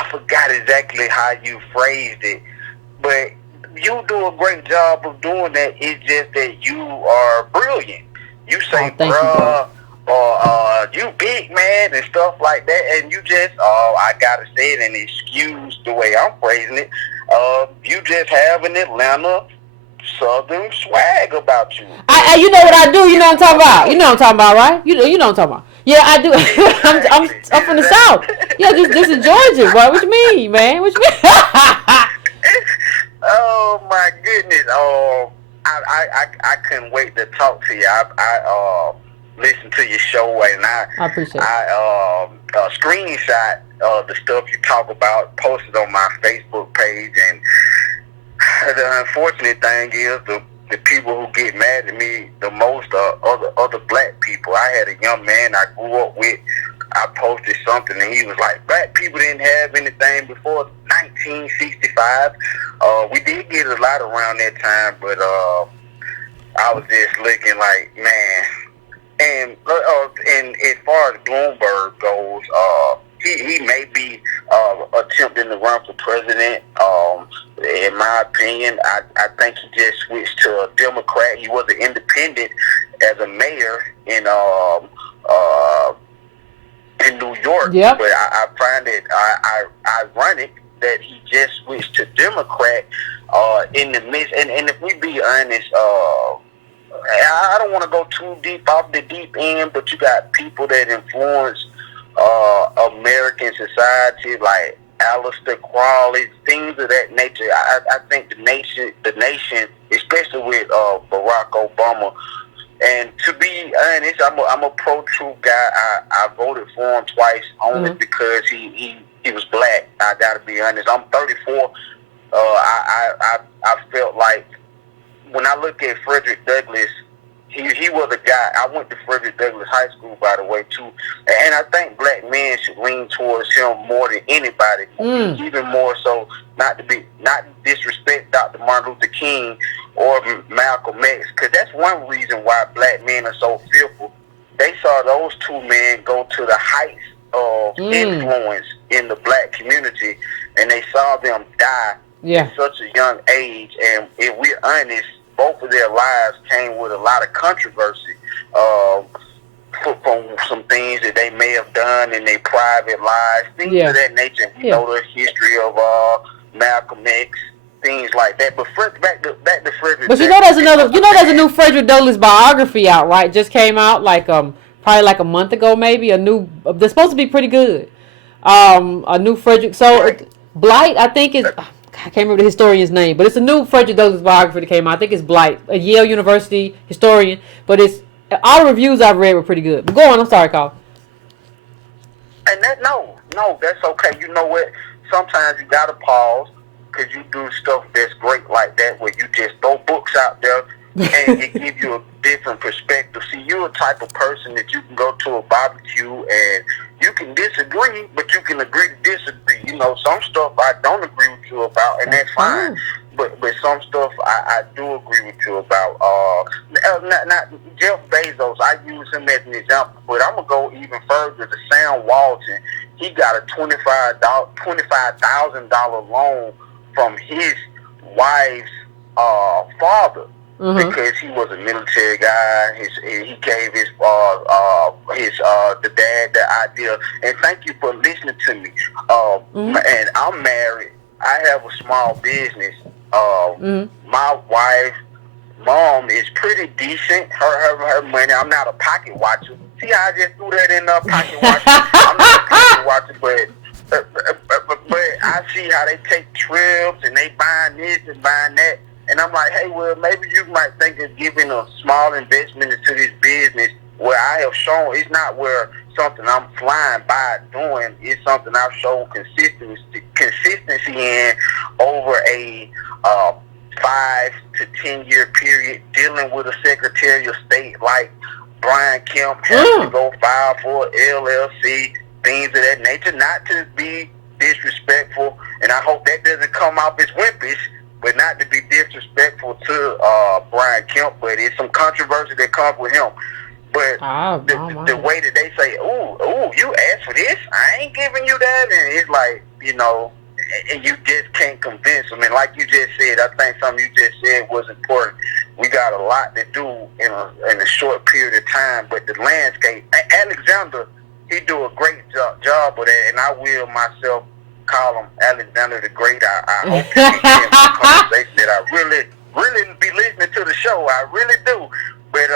forgot exactly how you phrased it, but you do a great job of doing that. It's just that you are brilliant. You say, bruh, or you big man and stuff like that, and you just, I gotta say it and excuse the way I'm phrasing it. You just have an Atlanta Southern swag about you. You know what I do? You know what I'm talking about? You know what I'm talking about, right? You know what I'm talking about? Yeah, I do. I'm from the South. Yeah, this is Georgia. What you mean, man? What you mean? Oh my goodness. I couldn't wait to talk to you. I listened to your show and I appreciate it. I screenshot the stuff you talk about, posted on my Facebook page, and the unfortunate thing is the people who get mad at me the most are other black people. I had a young man I grew up with. I posted something and he was like, black people didn't have anything before 1965. We did get a lot around that time, but I was just looking like, man. And as far as Bloomberg goes, he may be attempting to run for president. In my opinion, I think he just switched to a Democrat. He was an independent as a mayor in New York. Yep. But I find it ironic that he just switched to Democrat in the midst. And if we be honest, I don't want to go too deep off the deep end, but you got people that influence American society, like Aleister Crowley, things of that nature. I think the nation, especially with Barack Obama. And to be honest, I'm a pro-truth guy. I voted for him twice only because he was black. I gotta be honest. I'm 34. I felt like when I look at Frederick Douglass, he was a guy. I went to Frederick Douglass High School, by the way, too. And I think black men should lean towards him more than anybody. Even more so, not disrespect Dr. Martin Luther King or Malcolm X, because that's one reason why black men are so fearful. They saw those two men go to the heights of influence in the black community, and they saw them die at such a young age. And if we're honest, both of their lives came with a lot of controversy from some things that they may have done in their private lives, things of that nature. You know the history of Malcolm X, things like that. But back to Frederick. But there's a new Frederick Douglass biography out, right? Just came out probably like a month ago, maybe. They're supposed to be pretty good. A new Frederick. So Blight, I think is. I can't remember the historian's name, but it's a new Frederick Douglass biography that came out. I think it's Blight, a Yale University historian. But all the reviews I've read were pretty good. But go on, I'm sorry, Carl. And no, that's okay. You know what? Sometimes you gotta pause because you do stuff that's great like that, where you just throw books out there and it gives you a different perspective. See, you're a type of person that you can go to a barbecue and you can disagree, but you can agree to disagree. You know, some stuff I don't agree with you about, and that's fine. But some stuff I do agree with you about. Not Jeff Bezos, I use him as an example, but I'm going to go even further to Sam Walton. He got a $25,000 loan from his wife's father. Mm-hmm. Because he was a military guy. He gave the dad the idea. And thank you for listening to me. And I'm married. I have a small business. My wife's mom is pretty decent. Her money. I'm not a pocket watcher. See how I just threw that in pocket watcher? I'm not a pocket watcher, but I see how they take trips and they buying this and buying that. And I'm like, hey, well, maybe you might think of giving a small investment into this business where I have shown it's not where something I'm flying by doing. It's something I've shown consistency in over a 5 to 10 year period, dealing with a Secretary of State like Brian Kemp, having to go file for LLC, things of that nature, not to be disrespectful. And I hope that doesn't come off as wimpish, but not to be disrespectful to Brian Kemp, but it's some controversy that comes with him. But the way that they say, ooh, you asked for this, I ain't giving you that, and it's like, you know, and you just can't convince them. And like you just said, I think something you just said was important. We got a lot to do in a short period of time, but the landscape, Alexander, he do a great job of that, and I will myself call him Alexander the Great. I hope you can hear my conversation that I really be listening to the show. I really do. But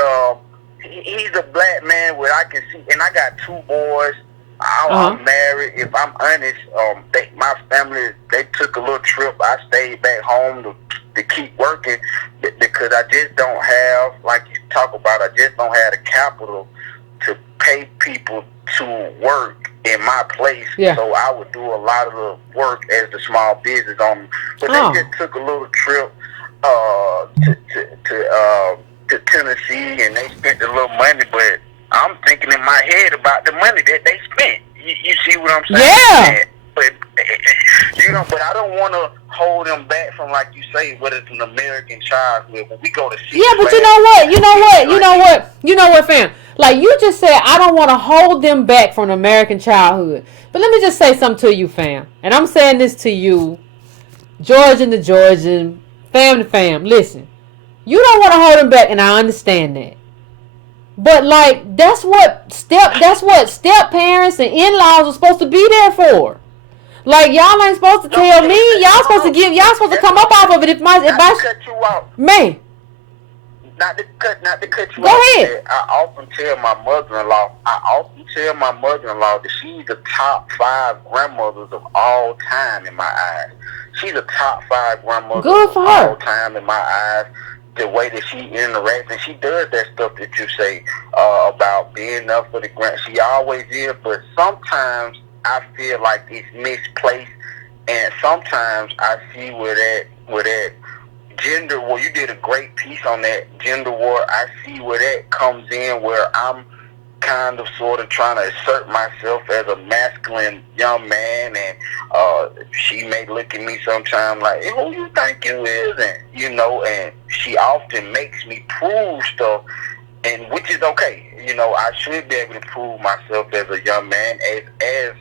he's a black man where I can see, and I got 2 boys. I'm married. If I'm honest, my family, they took a little trip. I stayed back home to keep working because I just don't have, like you talk about, I just don't have the capital to pay people to work in my place. Yeah. So I would do a lot of the work as the small business owner. But they just took a little trip to Tennessee, and they spent a little money, but I'm thinking in my head about the money that they spent. You see what I'm saying? Yeah. But you know, but I don't want to hold them back from, like you say, what is an American childhood. When we go to see, but you know what, fam? Like you just said, I don't want to hold them back from American childhood. But let me just say something to you, fam. And I'm saying this to you, Georgian to Georgian, fam to fam. Listen, you don't want to hold them back, and I understand that. But like that's what step parents and in-laws are supposed to be there for. Like y'all ain't supposed to tell me. Y'all supposed to come up off of it. If I cut you out, man. Not to cut you Go off. ahead. I often tell my mother-in-law that she's the top 5 grandmothers of all time in my eyes. She's the top 5 grandmother of all time in my eyes. The way that she interacts, and she does that stuff that you say about being up for the grand. She always is, but sometimes I feel like it's misplaced, and sometimes I see where that gender war. You did a great piece on that gender war. I see where that comes in, where I'm kind of sort of trying to assert myself as a masculine young man, and she may look at me sometimes like, hey, who you think you is? And you know, and she often makes me prove stuff, and which is okay. You know, I should be able to prove myself as a young man, as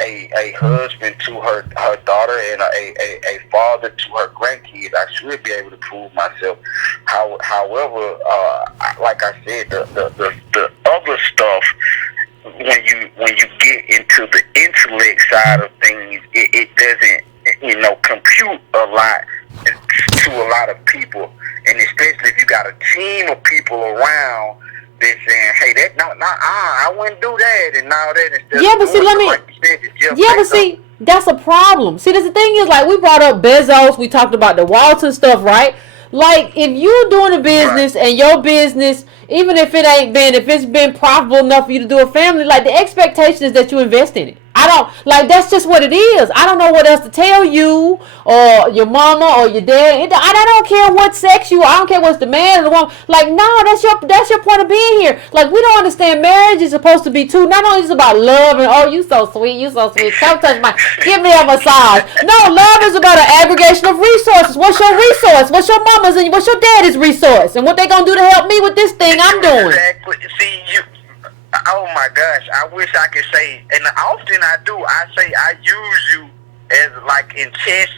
a a husband to her daughter and a father to her grandkids, I should be able to prove myself. However, like I said, the other stuff, when you get into the intellect side of things, it doesn't compute a lot to a lot of people, and especially if you got a team of people around that's saying, hey, I wouldn't do that and all that. Yeah, but see, that's a problem. See, the thing is, like, we brought up Bezos, we talked about the Walton stuff, right? Like, if you're doing a business and your business, even if it's been profitable enough for you to do a family, like, the expectation is that you invest in it. That's just what it is. I don't know what else to tell you or your mama or your dad. I don't care what sex you are. I don't care what's the man or the woman. Like, no, that's your point of being here. Like, we don't understand marriage is supposed to be not only just about love and, oh, you so sweet. Come touch give me a massage. No, love is about an aggregation of resources. What's your resource? What's your mama's and what's your daddy's resource? And what they gonna do to help me with this thing I'm doing? Exactly. See, oh my gosh, I wish I could say, and often I do, I say I use you as, like, in chess,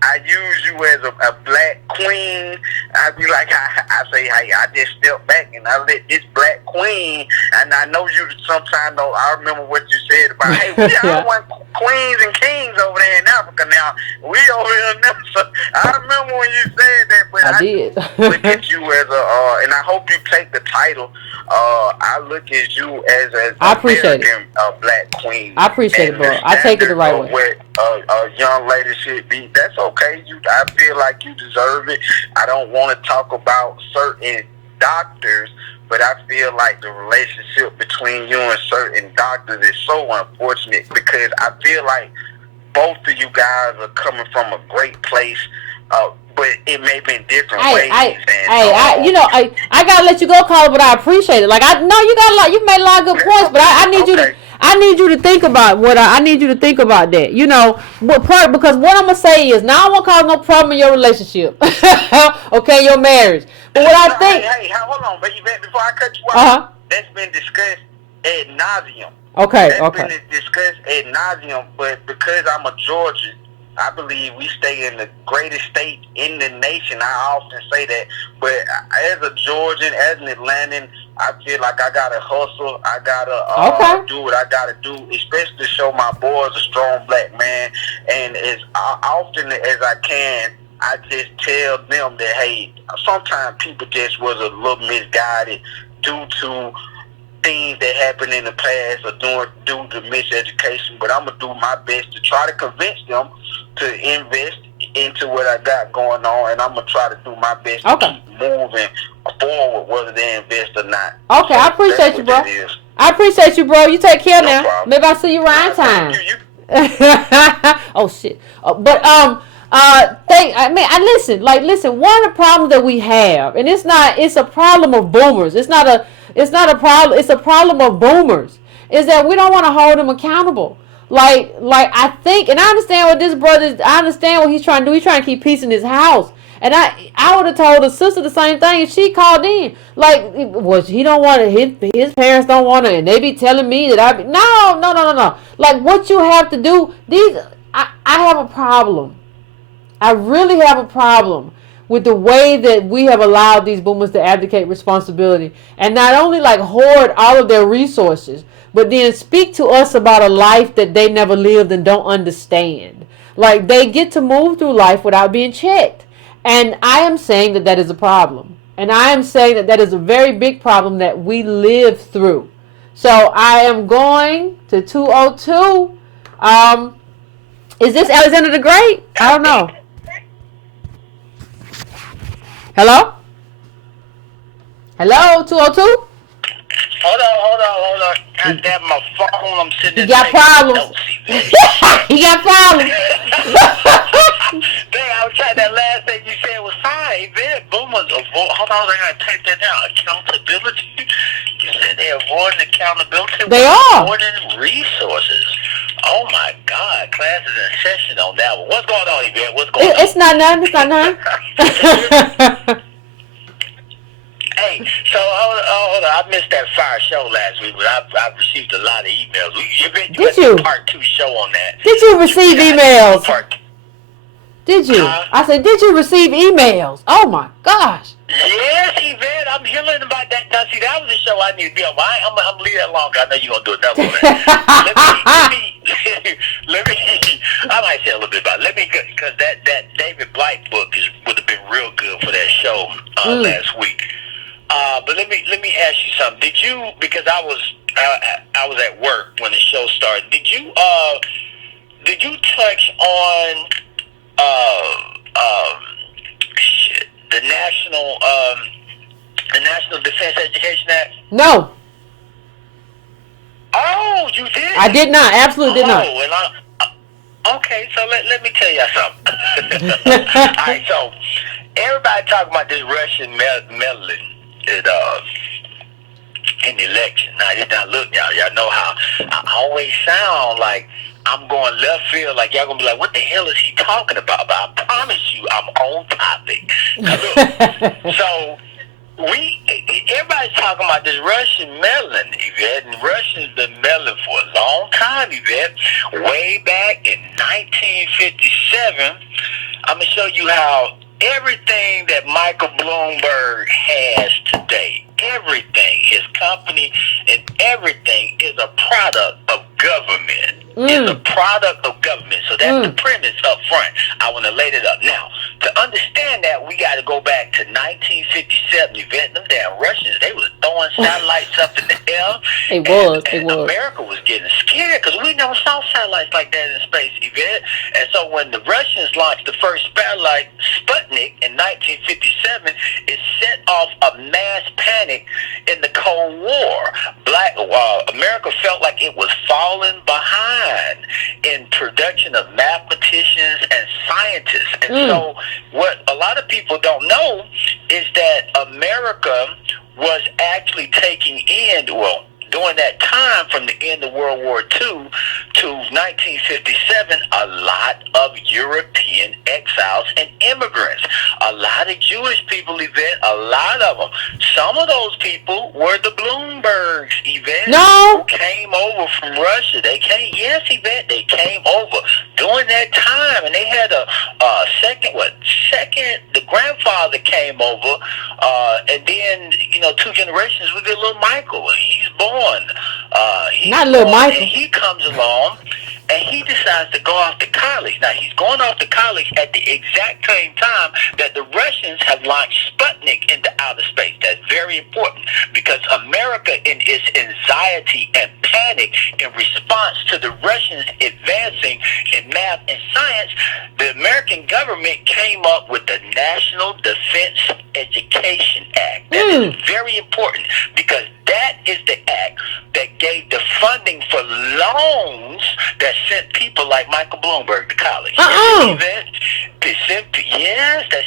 I use you as a black queen. I be like, I say, hey, I just step back and I let this black queen, and I know you sometimes, though, I remember what you said about, hey, we all want queens and kings over there in Africa now. We over here now. So I remember when you said that, but I did. Look at you as and I hope you take the title. I look at you as I appreciate American black queen. I appreciate it, bro. I take it the right way. Where a young lady should be. That's okay. I feel like you deserve it. I don't want to talk about certain doctors, but I feel like the relationship between you and certain doctors is so unfortunate, because I feel like both of you guys are coming from a great place, but it may be in different ways. I gotta let you go, Carla, but I appreciate it. Like, you made a lot of good points, but I need you to think about I need you to think about that. Because what I'm gonna say is, now I won't cause no problem in your relationship, okay, your marriage. But what I think, hey, hold on, but Yvette, before I cut you off, that's been discussed ad nauseum. Okay. Been discussed ad nauseum, but because I'm a Georgian, I believe we stay in the greatest state in the nation. I often say that, but as a Georgian, as an Atlantan, I feel like I gotta hustle. I gotta do what I gotta do, especially to show my boys a strong black man. And as often as I can, I just tell them that, hey, sometimes people just was a little misguided due to things that happened in the past or due to miseducation. But I'm gonna do my best to try to convince them to invest into what I got going on, and I'm gonna try to do my best to keep moving forward, whether they invest or not. Okay, so I appreciate you, bro. I appreciate you, bro. You take care now. Problem. Maybe I'll see you around time. Oh shit. Listen. One of the problems that we have, and it's a problem of boomers. It's not a problem. It's a problem of boomers. Is that we don't want to hold them accountable. Like I think, and I understand what this brother. I understand what he's trying to do. He's trying to keep peace in his house. And I would have told the sister the same thing if she called in. Like, he don't want to. His parents don't want to, and they be telling me that no. Like, what you have to do. I have a problem. I really have a problem with the way that we have allowed these boomers to abdicate responsibility and not only like hoard all of their resources, but then speak to us about a life that they never lived and don't understand. Like, they get to move through life without being checked. And I am saying that is a problem. And I am saying that is a very big problem that we live through. So I am going to 202. Is this Alexander the Great? I don't know. Hello? Hello, 202? Hold on. God damn, my phone, I'm sitting there. You got problems. You got problems. Dang, I was trying, that last thing you said was fine. Yvette, boomers avoid, hold on, I gotta take that down. Accountability. You said they're avoiding accountability. They are. Avoiding resources. Oh my God, class is in session on that one. What's going on, Yvette? What's going on? It's not none. Hey, Hey, so hold on. I missed that fire show last week, but I've received a lot of emails. Did you? Part 2 show on that. Did you receive emails? Did you? Huh? I said, did you receive emails? Oh my gosh. Yes, Yvette, I'm hearing about that. Now, see, that was a show I need to be on. I'm going to leave that alone. I know you're going to do another one. let me, I might say a little bit about it. Because that David Blight book would have been real good for that show last week. But let me ask you something. Did you, because I was at work when the show started, did you touch on the National Defense Education Act? No. Oh, you did? I did not. Absolutely did not. Okay, so let me tell you something. All right, so everybody talking about this Russian meddling in the election. Now, look, y'all know how I always sound like I'm going left field, like y'all gonna be like, what the hell is he talking about? But I promise you, I'm on topic. Now, look, so everybody's talking about this Russian meddling, Yvette, and Russia's been meddling for a long time, Yvette. Way back in 1957, I'm gonna show you how everything that Michael Bloomberg has today, everything, his company and everything is a product of government. It's a product of government. So that's the premise up front. I want to lay it up. Now, to understand that, we got to go back to 1957. Yvette, them damn Russians, they was throwing satellites up in the air. It was. America was getting scared because we never saw satellites like that in space, Yvette. And so when the Russians launched the first satellite, Sputnik, in 1957, it set off a mass panic in the Cold War. America felt like it was falling behind in production of mathematicians and scientists. And so what a lot of people don't know is that America was actually taking in, during that time from the end of World War II to 1957, a lot of European exiles and immigrants. A lot of Jewish people, Yvette, a lot of them. Some of those people were the Bloombergs, Yvette. No. Who came over from Russia. They came, yes, Yvette, they came over during that time, and they had a second, the grandfather came over, and then, 2 generations, we get little Michael, and he's born. Not little Michael. And he comes along and he decides to go off to college. Now, he's going off to college at the exact same time that the Russians have launched Sputnik into outer space. That's very important because America, in its anxiety and panic in response to the Russians advancing in math and science, the American government came up with the National Defense Education Act. That is very important because that is the act that gave the funding for loans that sent people like Michael Bloomberg to college. That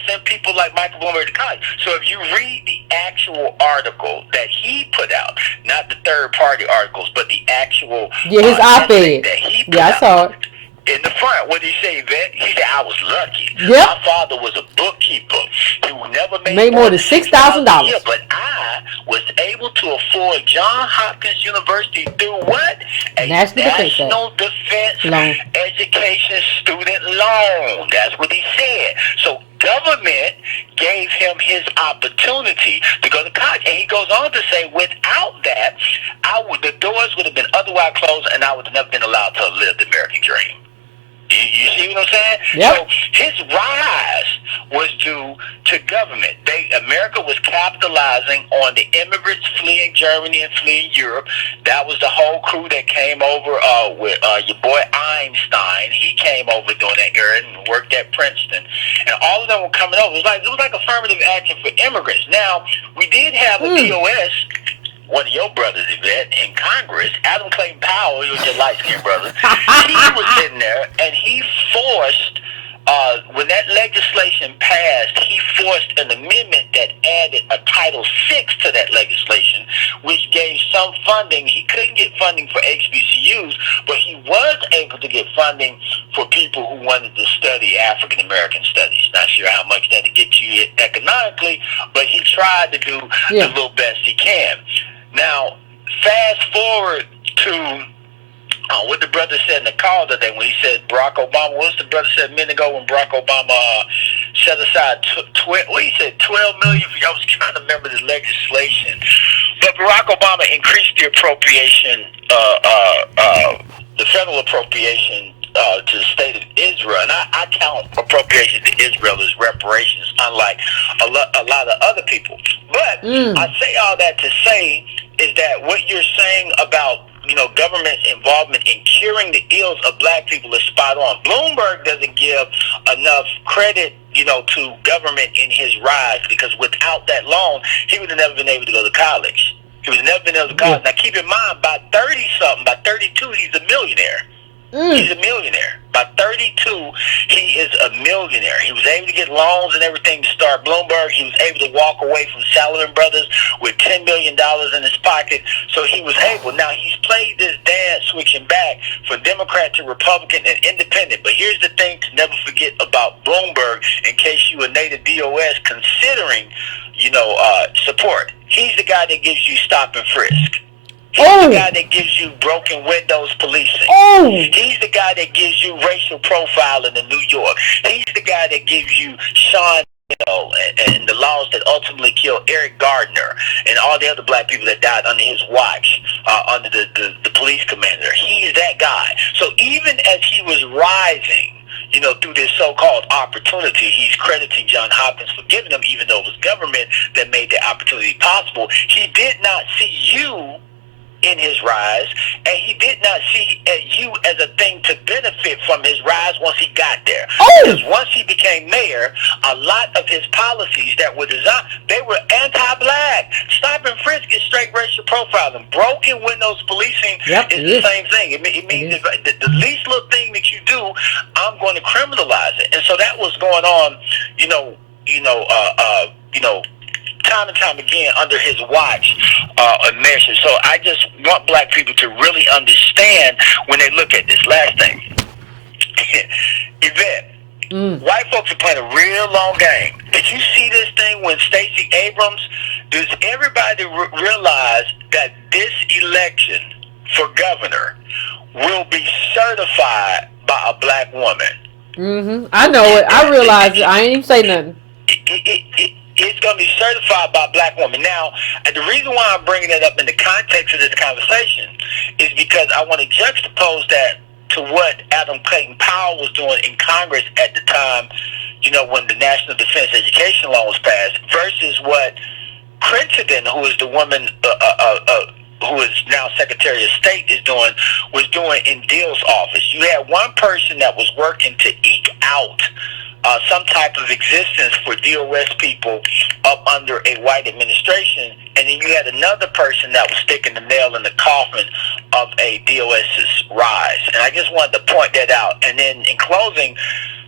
sent people like Michael Bloomberg to college. So if you read the actual article that he put out, not the third-party articles, but the actual his op-ed that he put I out, saw it. in the front, what did he say, Yvette? He said, I was lucky. Yep. My father was a bookkeeper. He never made more than $6,000 a year, but I was able to afford John Hopkins University through what? A National Defense Loan. Education Student Loan. That's what he said. So government gave him his opportunity to go to college. And he goes on to say, without that, the doors would have been otherwise closed and I would have never been allowed to live the American dream. You see what I'm saying? Yep. So his rise was due to government. America was capitalizing on the immigrants fleeing Germany and fleeing Europe. That was the whole crew that came over with your boy Einstein. He came over during that era and worked at Princeton. And all of them were coming over. It was like affirmative action for immigrants. Now, we did have a DOS, one of your brothers, Yvette, in Congress, Adam Clayton Powell, he was your light-skinned brother, he was in there, and he forced, when that legislation passed, he forced an amendment that added a Title VI to that legislation, which gave some funding. He couldn't get funding for HBCUs, but he was able to get funding for people who wanted to study African American studies. Not sure how much that'd get you economically, but he tried to do the little best he can. Now, fast forward to what the brother said in the call today when he said Barack Obama. What was the brother said a minute ago when Barack Obama set aside 12 million? I was trying to remember the legislation, but Barack Obama increased the appropriation, the federal appropriation to the state of Israel, and I count appropriation to Israel as reparations, unlike a lot of other people. But I say all that to say is that what you're saying about government's involvement in curing the ills of black people is spot on. Bloomberg doesn't give enough credit, to government in his rise, because without that loan, he would have never been able to go to college. He would have never been able to college. Now, keep in mind, by 30-something, by 32, he's a millionaire. He's a millionaire. By 32, he is a millionaire. He was able to get loans and everything to start Bloomberg. He was able to walk away from Sullivan Brothers with $10 million in his pocket. So he was able. Now, he's played this dance switching back from Democrat to Republican and independent. But here's the thing to never forget about Bloomberg, in case you a native DOS considering, support. He's the guy that gives you stop and frisk. He's the guy that gives you broken windows policing. He's the guy that gives you racial profiling in New York. He's the guy that gives you Sean and the laws that ultimately killed Eric Gardner and all the other black people that died under his watch, under the police commander. He's that guy. So even as he was rising, through this so-called opportunity, he's crediting John Hopkins for giving him, even though it was government that made the opportunity possible. He did not see you in his rise, and he did not see you as a thing to benefit from his rise once he got there. Because once he became mayor, a lot of his policies that were designed, they were anti-black. Stop and frisk is straight racial profiling. Broken windows policing is the same thing. It means the least little thing that you do, I'm going to criminalize it. And so that was going on, time and time again under his watch measure. So I just want black people to really understand when they look at this. Last thing, Yvette, white folks are playing a real long game. Did you see this thing when Stacey Abrams? Does everybody realize that this election for governor will be certified by a black woman? I know it. I realize it. I ain't even say nothing. It's going to be certified by a black woman. Now, the reason why I'm bringing it up in the context of this conversation is because I want to juxtapose that to what Adam Clayton Powell was doing in Congress at the time, when the National Defense Education Law was passed, versus what Crittenden, who is the woman who is now Secretary of State, was doing in Dill's office. You had one person that was working to eke out some type of existence for DOS people up under a white administration, and then you had another person that was sticking the nail in the coffin of a DOS's rise. And I just wanted to point that out. And then in closing,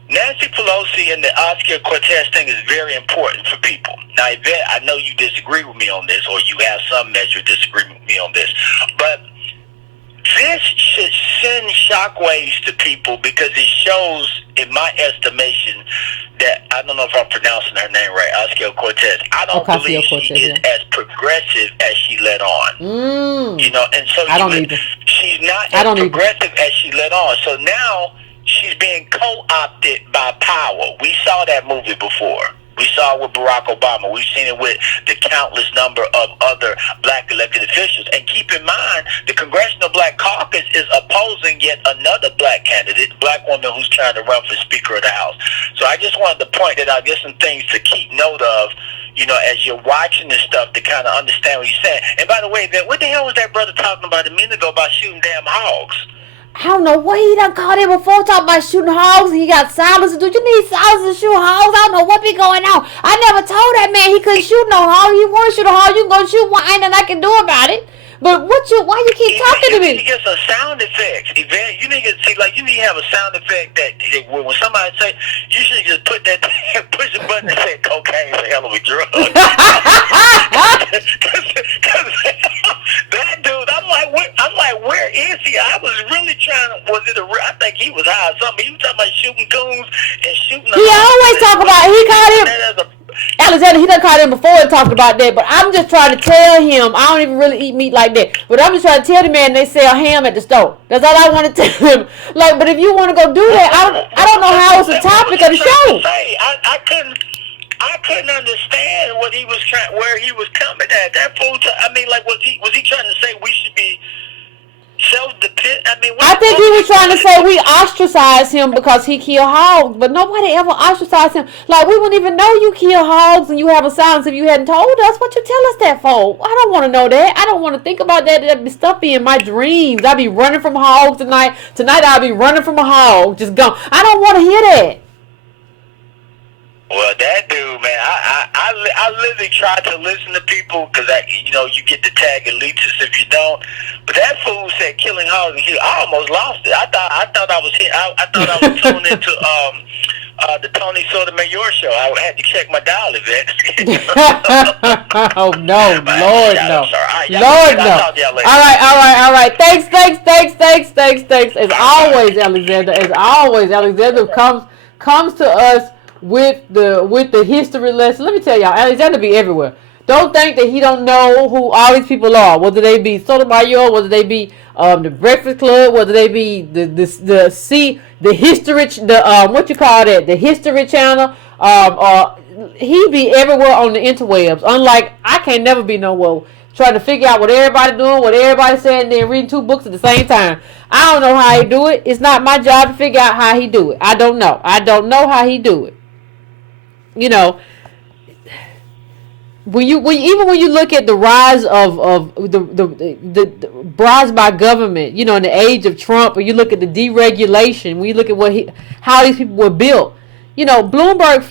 Nancy Pelosi and the Ocasio-Cortez thing is very important for people. Now, Yvette, I know you disagree with me on this, or you have some measure of disagreement with me on this, but this should send shockwaves to people, because it shows, in my estimation, that, I don't know if I'm pronouncing her name right, Ocasio-Cortez. I don't believe she is as progressive as she let on. And so she's not as progressive as she let on. So now she's being co-opted by power. We saw that movie before. We saw it with Barack Obama. We've seen it with the countless number of other black elected officials. And keep in mind, the Congressional Black Caucus is opposing yet another black candidate, a black woman who's trying to run for Speaker of the House. So I just wanted to point that out, just some things to keep note of, as you're watching this stuff, to kind of understand what you're saying. And by the way, what the hell was that brother talking about a minute ago about shooting damn hogs? I don't know what he done called in before, talking about shooting hogs. He got silencers. Do you need silencers to shoot hogs? I don't know what be going on. I never told that man he couldn't shoot no hog. He want to shoot a hog, you can go shoot one. Ain't nothing I can do about it. But why you keep talking to me? You need to get some sound effects, Yvette. You need to you need to have a sound effect that when somebody say, you should just push a button and say cocaine is a hell of a drug. Cause that dude, I'm like, where is see, I was really trying to, I think he was high or something. He was talking about shooting goons and shooting. He always talk about, he called him, Alexander, he done called him before and talked about that, but I'm just trying to tell him, I don't even really eat meat like that, but I'm just trying to tell the man they sell ham at the store. That's all I want to tell him. Like, but if you want to go do that, I don't know how it's a topic of the show. I couldn't understand what he was where he was coming at. That fool, I mean, like, was he trying to say we should be self-dependent? I think he was trying to say we ostracize him because he killed hogs, but nobody ever ostracized him. Like, we wouldn't even know you kill hogs and you have a silence if you hadn't told us. What you tell us that for? I don't want to know that. I don't want to think about that. That stuff be in my dreams. I'll be running from hogs tonight. Tonight I'll be running from a hog. Just gone. I don't want to hear that. Well, that dude, man, I literally tried to listen to people because you get the tag elitist if you don't. But that fool said killing hogs. I almost lost it. I thought I was hit. I thought I was tuned into the Tony Sotomayor show. I had to check my dial, Yvette. Oh no, Lord no, Lord no. All right. Thanks. As always, Alexander comes to us with the history lesson. Let me tell y'all, Alexander be everywhere. Don't think that he don't know who all these people are. Whether they be Sotomayor, whether they be the Breakfast Club, whether they be the history, the History Channel. He be everywhere on the interwebs. Unlike I can't never be nowhere trying to figure out what everybody doing, what everybody saying, and then reading 2 books at the same time. I don't know how he do it. It's not my job to figure out how he do it. I don't know how he do it. You know, when you look at the rise of the rise by government, you know, in the age of Trump, or you look at the deregulation, when you look at how these people were built, you know, Bloomberg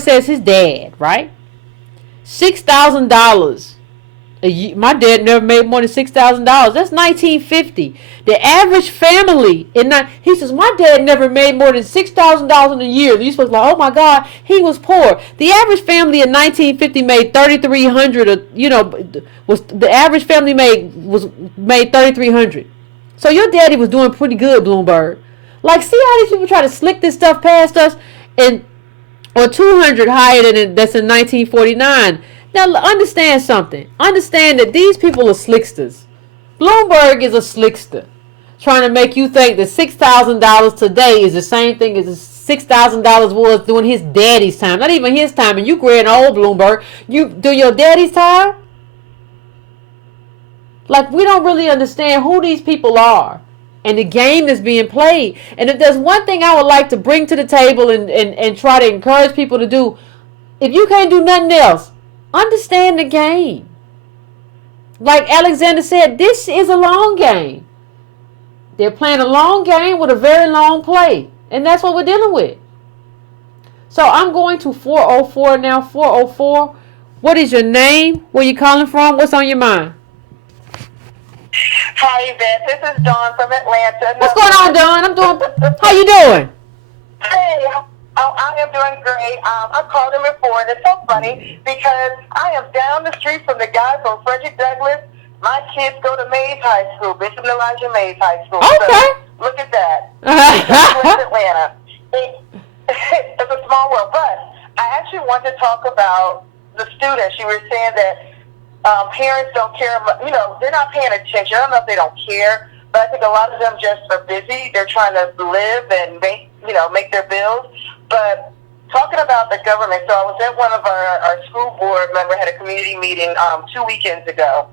says his dad, right, $6,000 a year. My dad never made more than $6,000. That's 1950. The average family he says my dad never made more than $6,000 in a year. You supposed to be like, oh my God, he was poor. The average family in 1950 made $3,300. You know, the average family made $3,300. So your daddy was doing pretty good, Bloomberg. Like, see how these people try to slick this stuff past us, or 200 higher than that's in 1949. Now understand something. Understand that these people are slicksters. Bloomberg is a slickster, trying to make you think that $6,000 today is the same thing as $6,000 was during his daddy's time. Not even his time. And you growing old, Bloomberg. You do your daddy's time? Like, we don't really understand who these people are and the game that's being played. And if there's one thing I would like to bring to the table and try to encourage people to do, if you can't do nothing else, understand the game. Like Alexander said, this is a long game. They're playing a long game with a very long play. And that's what we're dealing with. So I'm going to 404 now. 404. What is your name? Where you calling from? What's on your mind? Hi, Yvette. This is Dawn from Atlanta. What's going on, Dawn? How you doing? Hey, I am doing great. I called him before, and it's so funny because I am down the street from the guy from Frederick Douglass. My kids go to Mays High School, Bishop Elijah Mays High School. Okay. So look at that. Atlanta. It's a small world, but I actually want to talk about the students. You were saying that parents don't care, they're not paying attention. I don't know if they don't care, but I think a lot of them just are busy. They're trying to live and make their bills. But talking about the government, so I was at one of our school board member had a community meeting 2 weekends ago,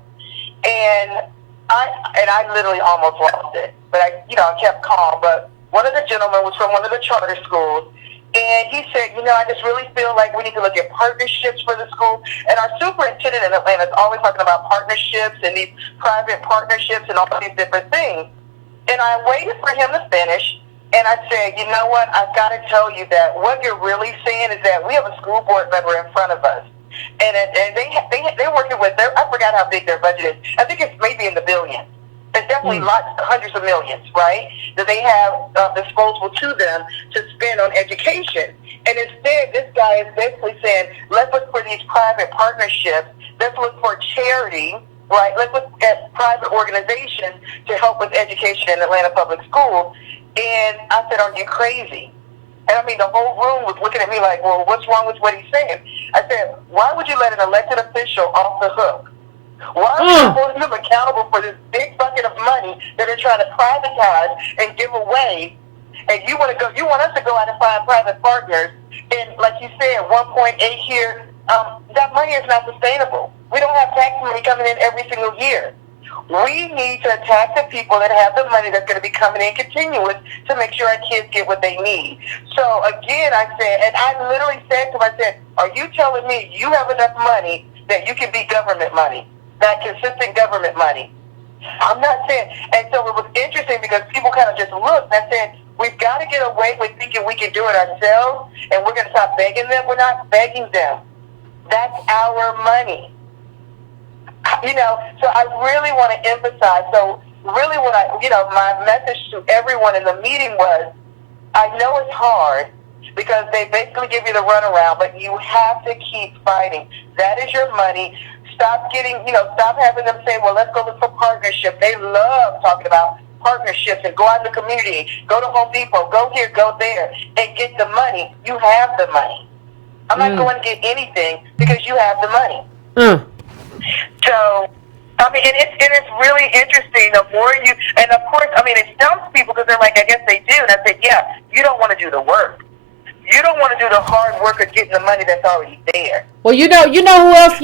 and I literally almost lost it. But I kept calm. But one of the gentlemen was from one of the charter schools, and he said, I just really feel like we need to look at partnerships for the school. And our superintendent in Atlanta is always talking about partnerships and these private partnerships and all these different things. And I waited for him to finish. And I said, you know what, I've got to tell you that what you're really saying is that we have a school board member in front of us. And they're working with, I forgot how big their budget is. I think it's maybe in the billions. It's definitely hundreds of millions, right, that they have disposable to them to spend on education. And instead, this guy is basically saying, let's look for these private partnerships. Let's look for charity, right? Let's look at private organizations to help with education in Atlanta public schools. And I said, are you crazy? And I mean, the whole room was looking at me like, well, what's wrong with what he's saying? I said, why would you let an elected official off the hook? Why are you holding them accountable for this big bucket of money that they're trying to privatize and give away? And you want us to go out and find private partners. And like you said, 1.8 here, that money is not sustainable. We don't have tax money coming in every single year. We need to attack the people that have the money that's going to be coming in continuous to make sure our kids get what they need. So again, I said, and I literally said to him, I said, are you telling me you have enough money that you can be government money, that consistent government money? I'm not saying. And so it was interesting because people kind of just looked and said, we've got to get away with thinking we can do it ourselves, and we're going to stop begging them. We're not begging them. That's our money. You know, so I really want to emphasize. So really what my message to everyone in the meeting was, I know it's hard because they basically give you the runaround, but you have to keep fighting. That is your money. Stop having them say, well, let's go look for partnership. They love talking about partnerships and go out in the community, go to Home Depot, go here, go there, and get the money. You have the money. I'm not going to get anything because you have the money. So, I mean, and it's really interesting. The more you, and of course, I mean, it stumps people because they're like, I guess they do. And I said, yeah, you don't want to do the work. You don't want to do the hard work of getting the money that's already there. Well, you know who else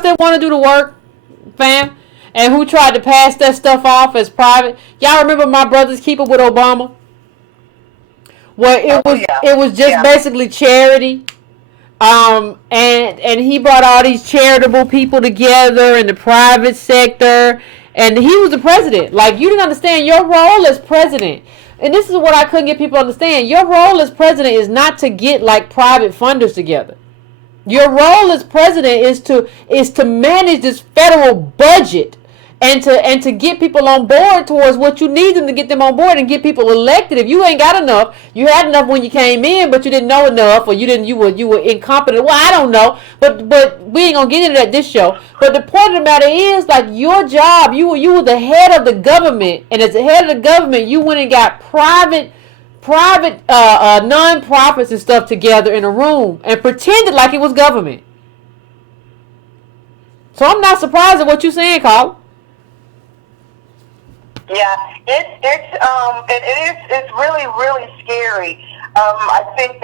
that want to do the work, fam, and who tried to pass that stuff off as private. Y'all remember My Brother's Keeper with Obama, where it was just basically charity. And he brought all these charitable people together in the private sector, and he was the president. Like, you didn't understand your role as president. And this is what I couldn't get people to understand. Your role as president is not to get like private funders together. Your role as president is to manage this federal budget and to get people on board towards what you need them to get them on board and get people elected. If you ain't got enough, you had enough when you came in, but you didn't know enough, or you were incompetent. Well, I don't know, but we ain't gonna get into that this show. But the point of the matter is, like, your job, you were the head of the government, and as the head of the government, you went and got private non-profits and stuff together in a room and pretended like it was government. So I'm not surprised at what you're saying, Carl. Yeah, it's really, really scary. I think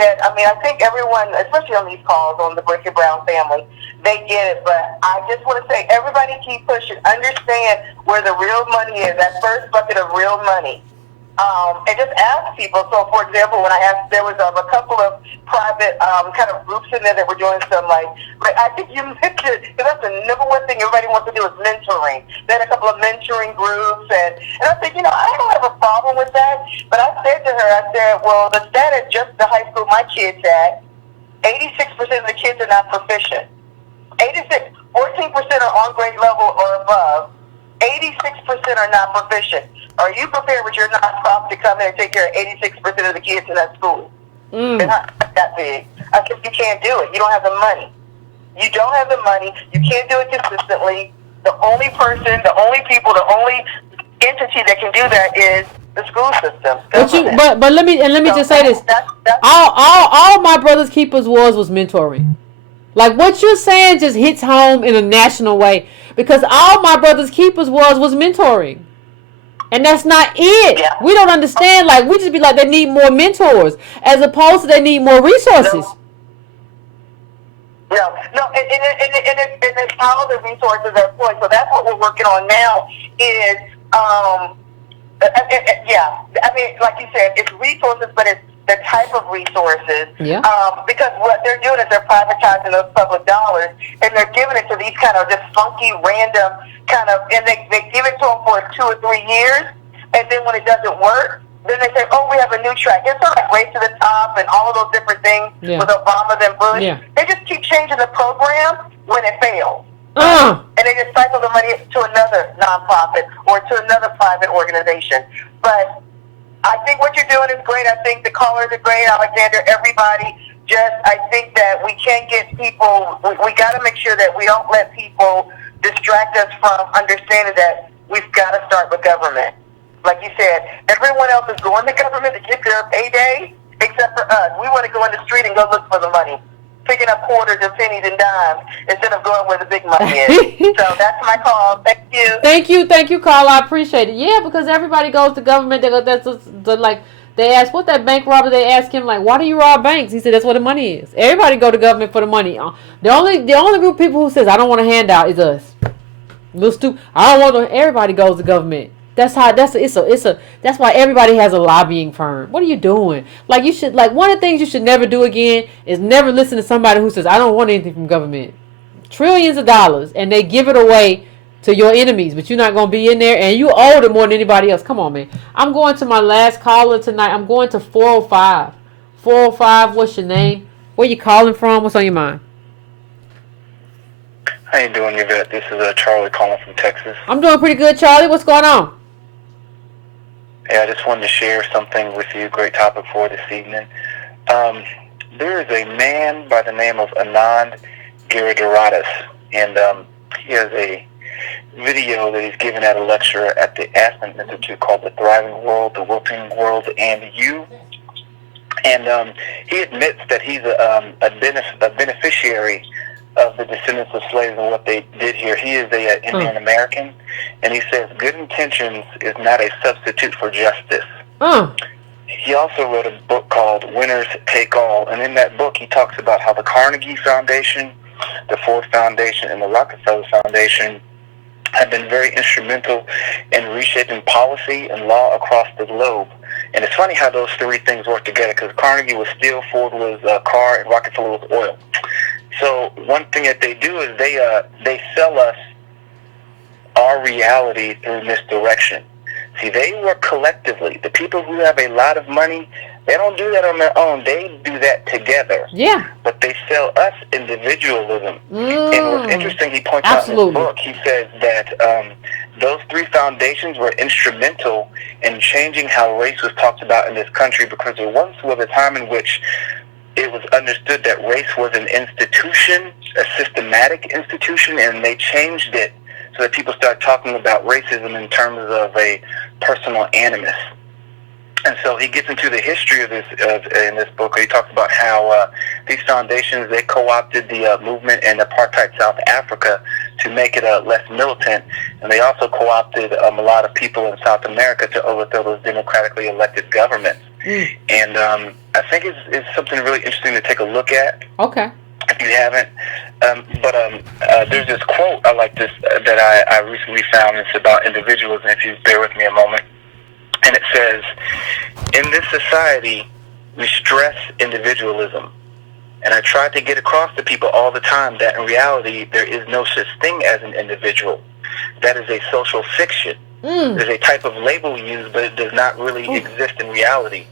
everyone, especially on these calls on the Breaking Brown family, they get it. But I just want to say, everybody keep pushing. Understand where the real money is. That first bucket of real money. And just ask people. So, for example, when I asked, there was a couple of private kind of groups in there that were doing some, like I think you mentioned, because that's the number one thing everybody wants to do is mentoring. They had a couple of mentoring groups, and I think, I don't have a problem with that. But I said to her, well, the stat at just the high school my kids at, 86% of the kids are not proficient. 14% are on grade level or above. 86% are not proficient. Are you prepared with your nonprofit to come in and take care of 86% of the kids in that school? They're not that big. I said, you can't do it. You don't have the money. You don't have the money. You can't do it consistently. The only person, the only people, the only entity that can do that is the school system. But let me just say this. All My Brother's Keepers was mentoring. Like, what you're saying just hits home in a national way, because all My Brother's Keepers was mentoring. And that's not it. Yeah. We don't understand. Like, we just be like, they need more mentors, as opposed to they need more resources. No, and it's how the resources are employed. So that's what we're working on now is, I mean, like you said, it's resources, but it's the type of resources. Yeah. Because what they're doing is they're privatizing those public dollars, and they're giving it to these kind of just funky, random kind of, and they give it to them for 2 or 3 years, and then when it doesn't work, then they say, oh, we have a new track. It's sort of like Race to the Top and all of those different things with Obama and Bush. Yeah. They just keep changing the program when it fails. And they just cycle the money to another nonprofit or to another private organization. But I think what you're doing is great. I think the callers are great, Alexander, everybody. I think that we can't get people, we got to make sure that we don't let people distract us from understanding that we've got to start with government. Like you said, everyone else is going to government to get their payday, except for us. We want to go in the street and go look for the money, picking up quarters and pennies and dimes instead of going where the big money is. So that's my call. Thank you. Thank you, Carl. I appreciate it. Yeah, because everybody goes to government. They ask, what that bank robber, they ask him, like, why do you rob banks? He said, that's where the money is. Everybody go to government for the money. The only group of people who says, I don't want a handout is us. Little stupid. I don't want to, everybody goes to government. That's why everybody has a lobbying firm. What are you doing? One of the things you should never do again is never listen to somebody who says, I don't want anything from government. Trillions of dollars, and they give it away to your enemies, but you're not going to be in there, and you owe it more than anybody else. Come on, man. I'm going to my last caller tonight. I'm going to 405. 405, what's your name? Where you calling from? What's on your mind? How you doing, Yvette? This is Charlie calling from Texas. I'm doing pretty good, Charlie. What's going on? Yeah, I just wanted to share something with you. Great topic for this evening. There is a man by the name of Anand Giridharadas, and he has a video that he's given at a lecture at the Aspen Institute called The Thriving World, The Wilting World, and You. And he admits that he's a beneficiary of the descendants of slaves and what they did here. He is a Indian American, and he says good intentions is not a substitute for justice. He also wrote a book called Winners Take All, and in that book he talks about how the Carnegie Foundation, the Ford Foundation, and the Rockefeller Foundation have been very instrumental in reshaping policy and law across the globe. And it's funny how those three things work together, because Carnegie was steel, Ford was car, and Rockefeller was oil. So one thing that they do is they sell us our reality through misdirection. See, they work collectively. The people who have a lot of money, they don't do that on their own. They do that together. Yeah. But they sell us individualism. And what's interesting, he points out in his book, he says that those three foundations were instrumental in changing how race was talked about in this country, because there once was a time in which it was understood that race was an institution, a systematic institution, and they changed it so that people started talking about racism in terms of a personal animus. And so he gets into the history of this in this book. He talks about how these foundations, they co-opted the movement in apartheid South Africa to make it less militant, and they also co-opted a lot of people in South America to overthrow those democratically elected governments. And I think it's something really interesting to take a look at. Okay. If you haven't. There's this quote I like this that I recently found. It's about individualism, if you bear with me a moment. And it says, in this society, we stress individualism. And I try to get across to people all the time that in reality, there is no such thing as an individual. That is a social fiction. There's a type of label used, but it does not really exist in reality.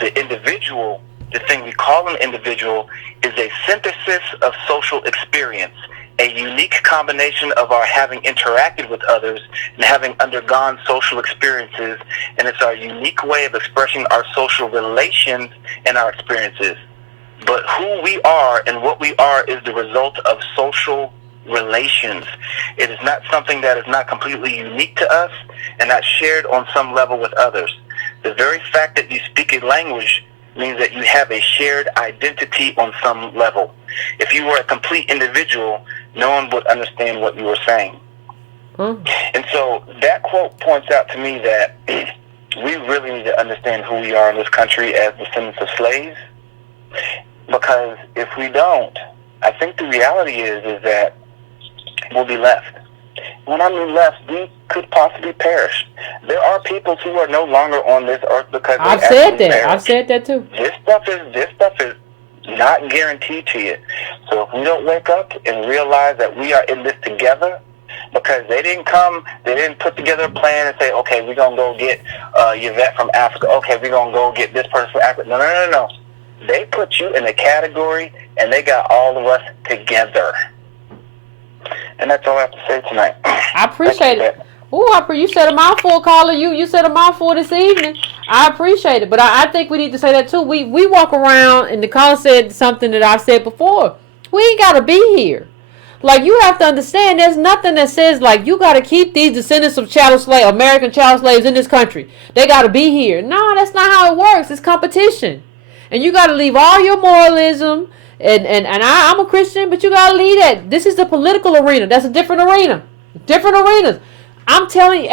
The individual, the thing we call an individual, is a synthesis of social experience, a unique combination of our having interacted with others and having undergone social experiences, and it's our unique way of expressing our social relations and our experiences. But who we are and what we are is the result of social relations. It is not something that is not completely unique to us and not shared on some level with others. The very fact that you speak a language means that you have a shared identity on some level. If you were a complete individual, no one would understand what you were saying. And so that quote points out to me that we really need to understand who we are in this country as descendants of slaves, because if we don't, I think the reality is that we'll be left. When I mean left, we could possibly perish. There are people who are no longer on this earth because I've said that too. This stuff is not guaranteed to you. So if we don't wake up and realize that we are in this together, because they didn't put together a plan and say, okay, we're gonna go get Yvette from Africa. Okay, we're gonna go get this person from Africa. No. They put you in a category and they got all of us together. And that's all I have to say tonight. I appreciate it. You said a mouthful, caller. You said a mouthful this evening. I appreciate it. But I think we need to say that too. We walk around, and the caller said something that I've said before. We ain't got to be here. Like, you have to understand, there's nothing that says, like, you got to keep these descendants of American chattel slaves in this country. They got to be here. No, that's not how it works. It's competition. And you got to leave all your moralism. And I'm a Christian, but you got to leave that. This is the political arena. That's a different arena. Different arenas. I'm telling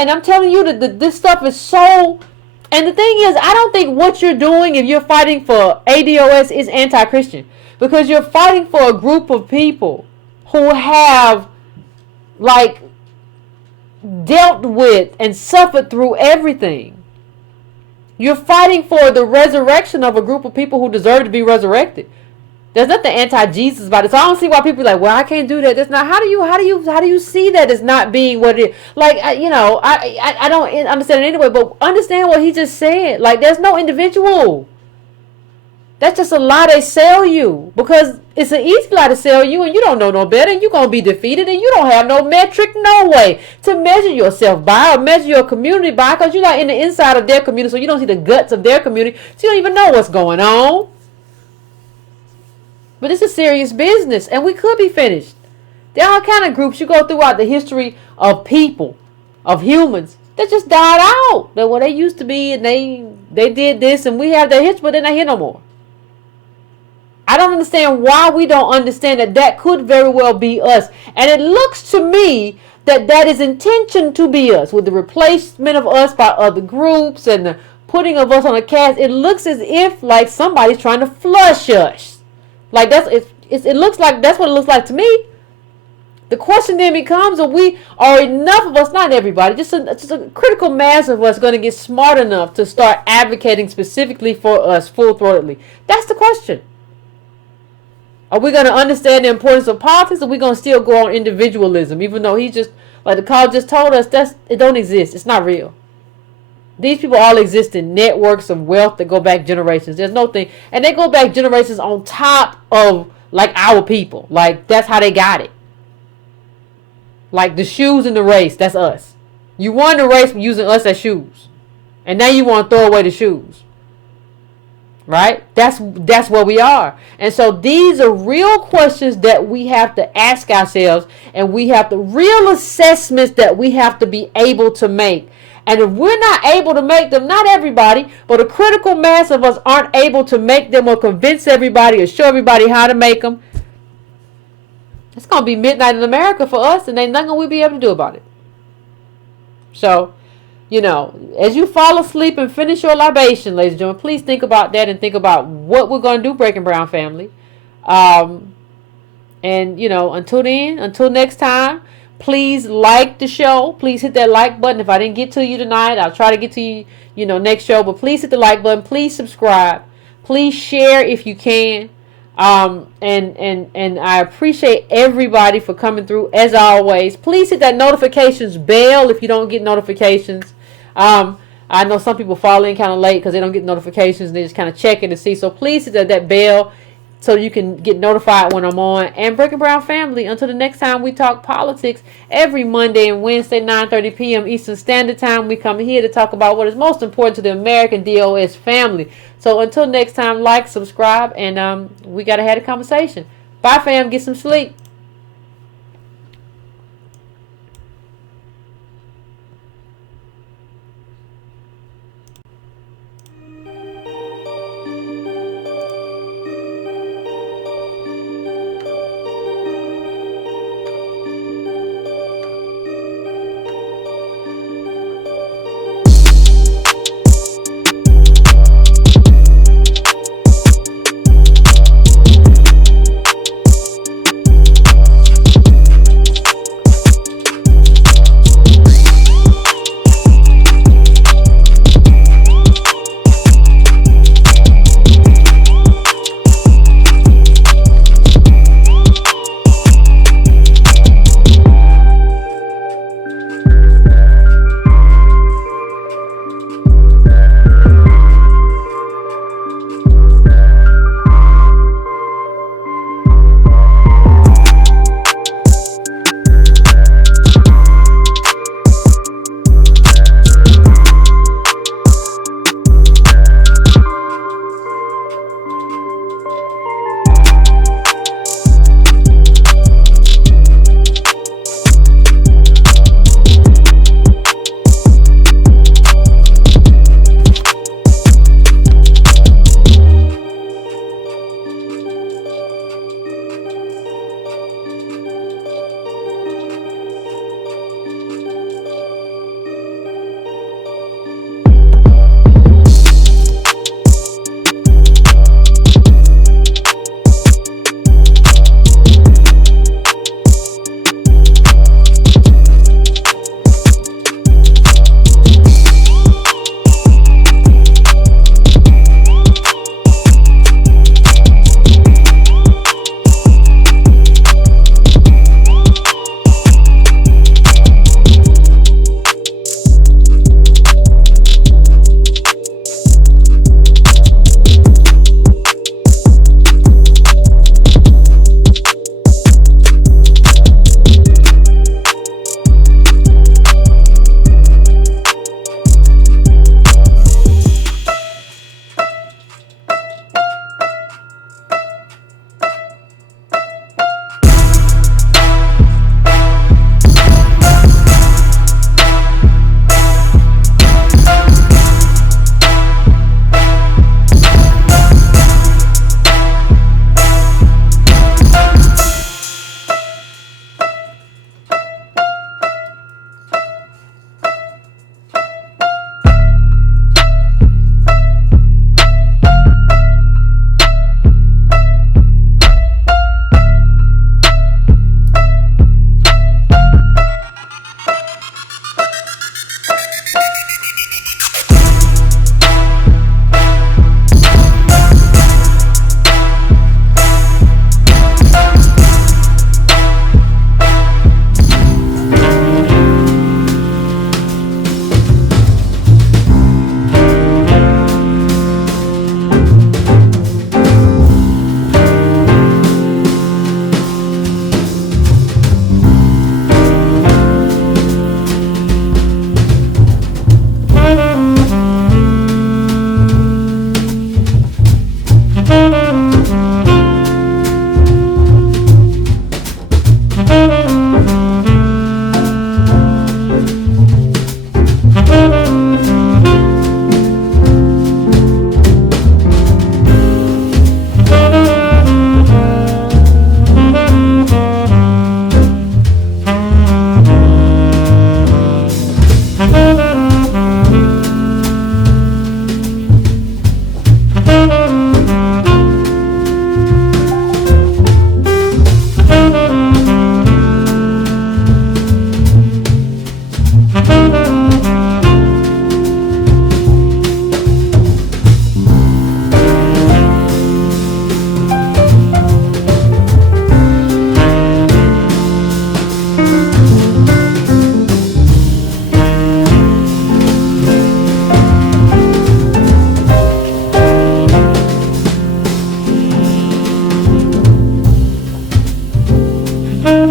you that this stuff is so... And the thing is, I don't think what you're doing if you're fighting for ADOS is anti-Christian. Because you're fighting for a group of people who have, like, dealt with and suffered through everything. You're fighting for the resurrection of a group of people who deserve to be resurrected. There's nothing anti-Jesus about it. So I don't see why people are like, well, I can't do that. That's not. How do you see that as not being what it is? Like, I don't understand it anyway. But understand what he just said. Like, there's no individual. That's just a lie they sell you, because it's an easy lie to sell you, and you don't know no better, and you're gonna be defeated, and you don't have no metric, no way to measure yourself by or measure your community by, because you're not in the inside of their community, so you don't see the guts of their community, so you don't even know what's going on. But it's a serious business, and we could be finished. There are all kind of groups you go throughout the history of people, of humans, that just died out. That what they used to be, and they did this, and we have their history, but they're not here no more. I don't understand why we don't understand that could very well be us. And it looks to me that is intention to be us, with the replacement of us by other groups and the putting of us on a cast. It looks as if like somebody's trying to flush us. Like it looks like that's what it looks like to me. The question then becomes, are enough of us, not everybody, just a critical mass of us going to get smart enough to start advocating specifically for us full-throatedly? That's the question. Are we going to understand the importance of politics, or are we going to still go on individualism, even though he just, like the call just told us, it don't exist. It's not real. These people all exist in networks of wealth that go back generations. There's no thing. And they go back generations on top of, like, our people. Like, that's how they got it. Like, the shoes in the race, that's us. You won the race using us as shoes. And now you want to throw away the shoes. Right? That's where we are. And so these are real questions that we have to ask ourselves, and we have the real assessments that we have to be able to make. And if we're not able to make them, not everybody, but a critical mass of us aren't able to make them or convince everybody or show everybody how to make them, it's going to be midnight in America for us, and ain't nothing we'll be able to do about it. So, as you fall asleep and finish your libation, ladies and gentlemen, please think about that and think about what we're going to do, Breaking Brown family. And, until next time, please like the show. Please hit that like button. If I didn't get to you tonight, I'll try to get to you, next show. But please hit the like button. Please subscribe. Please share if you can. And I appreciate everybody for coming through, as always. Please hit that notifications bell if you don't get notifications. I know some people fall in kind of late because they don't get notifications, and they just kind of check it to see. So please hit that bell so you can get notified when I'm on. And Breaking Brown family, until the next time we talk politics, every Monday and Wednesday, 9:30 p.m. Eastern Standard Time, we come here to talk about what is most important to the American DOS family. So until next time, like, subscribe, and we got to have a conversation. Bye, fam. Get some sleep.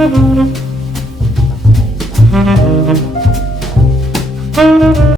Bye.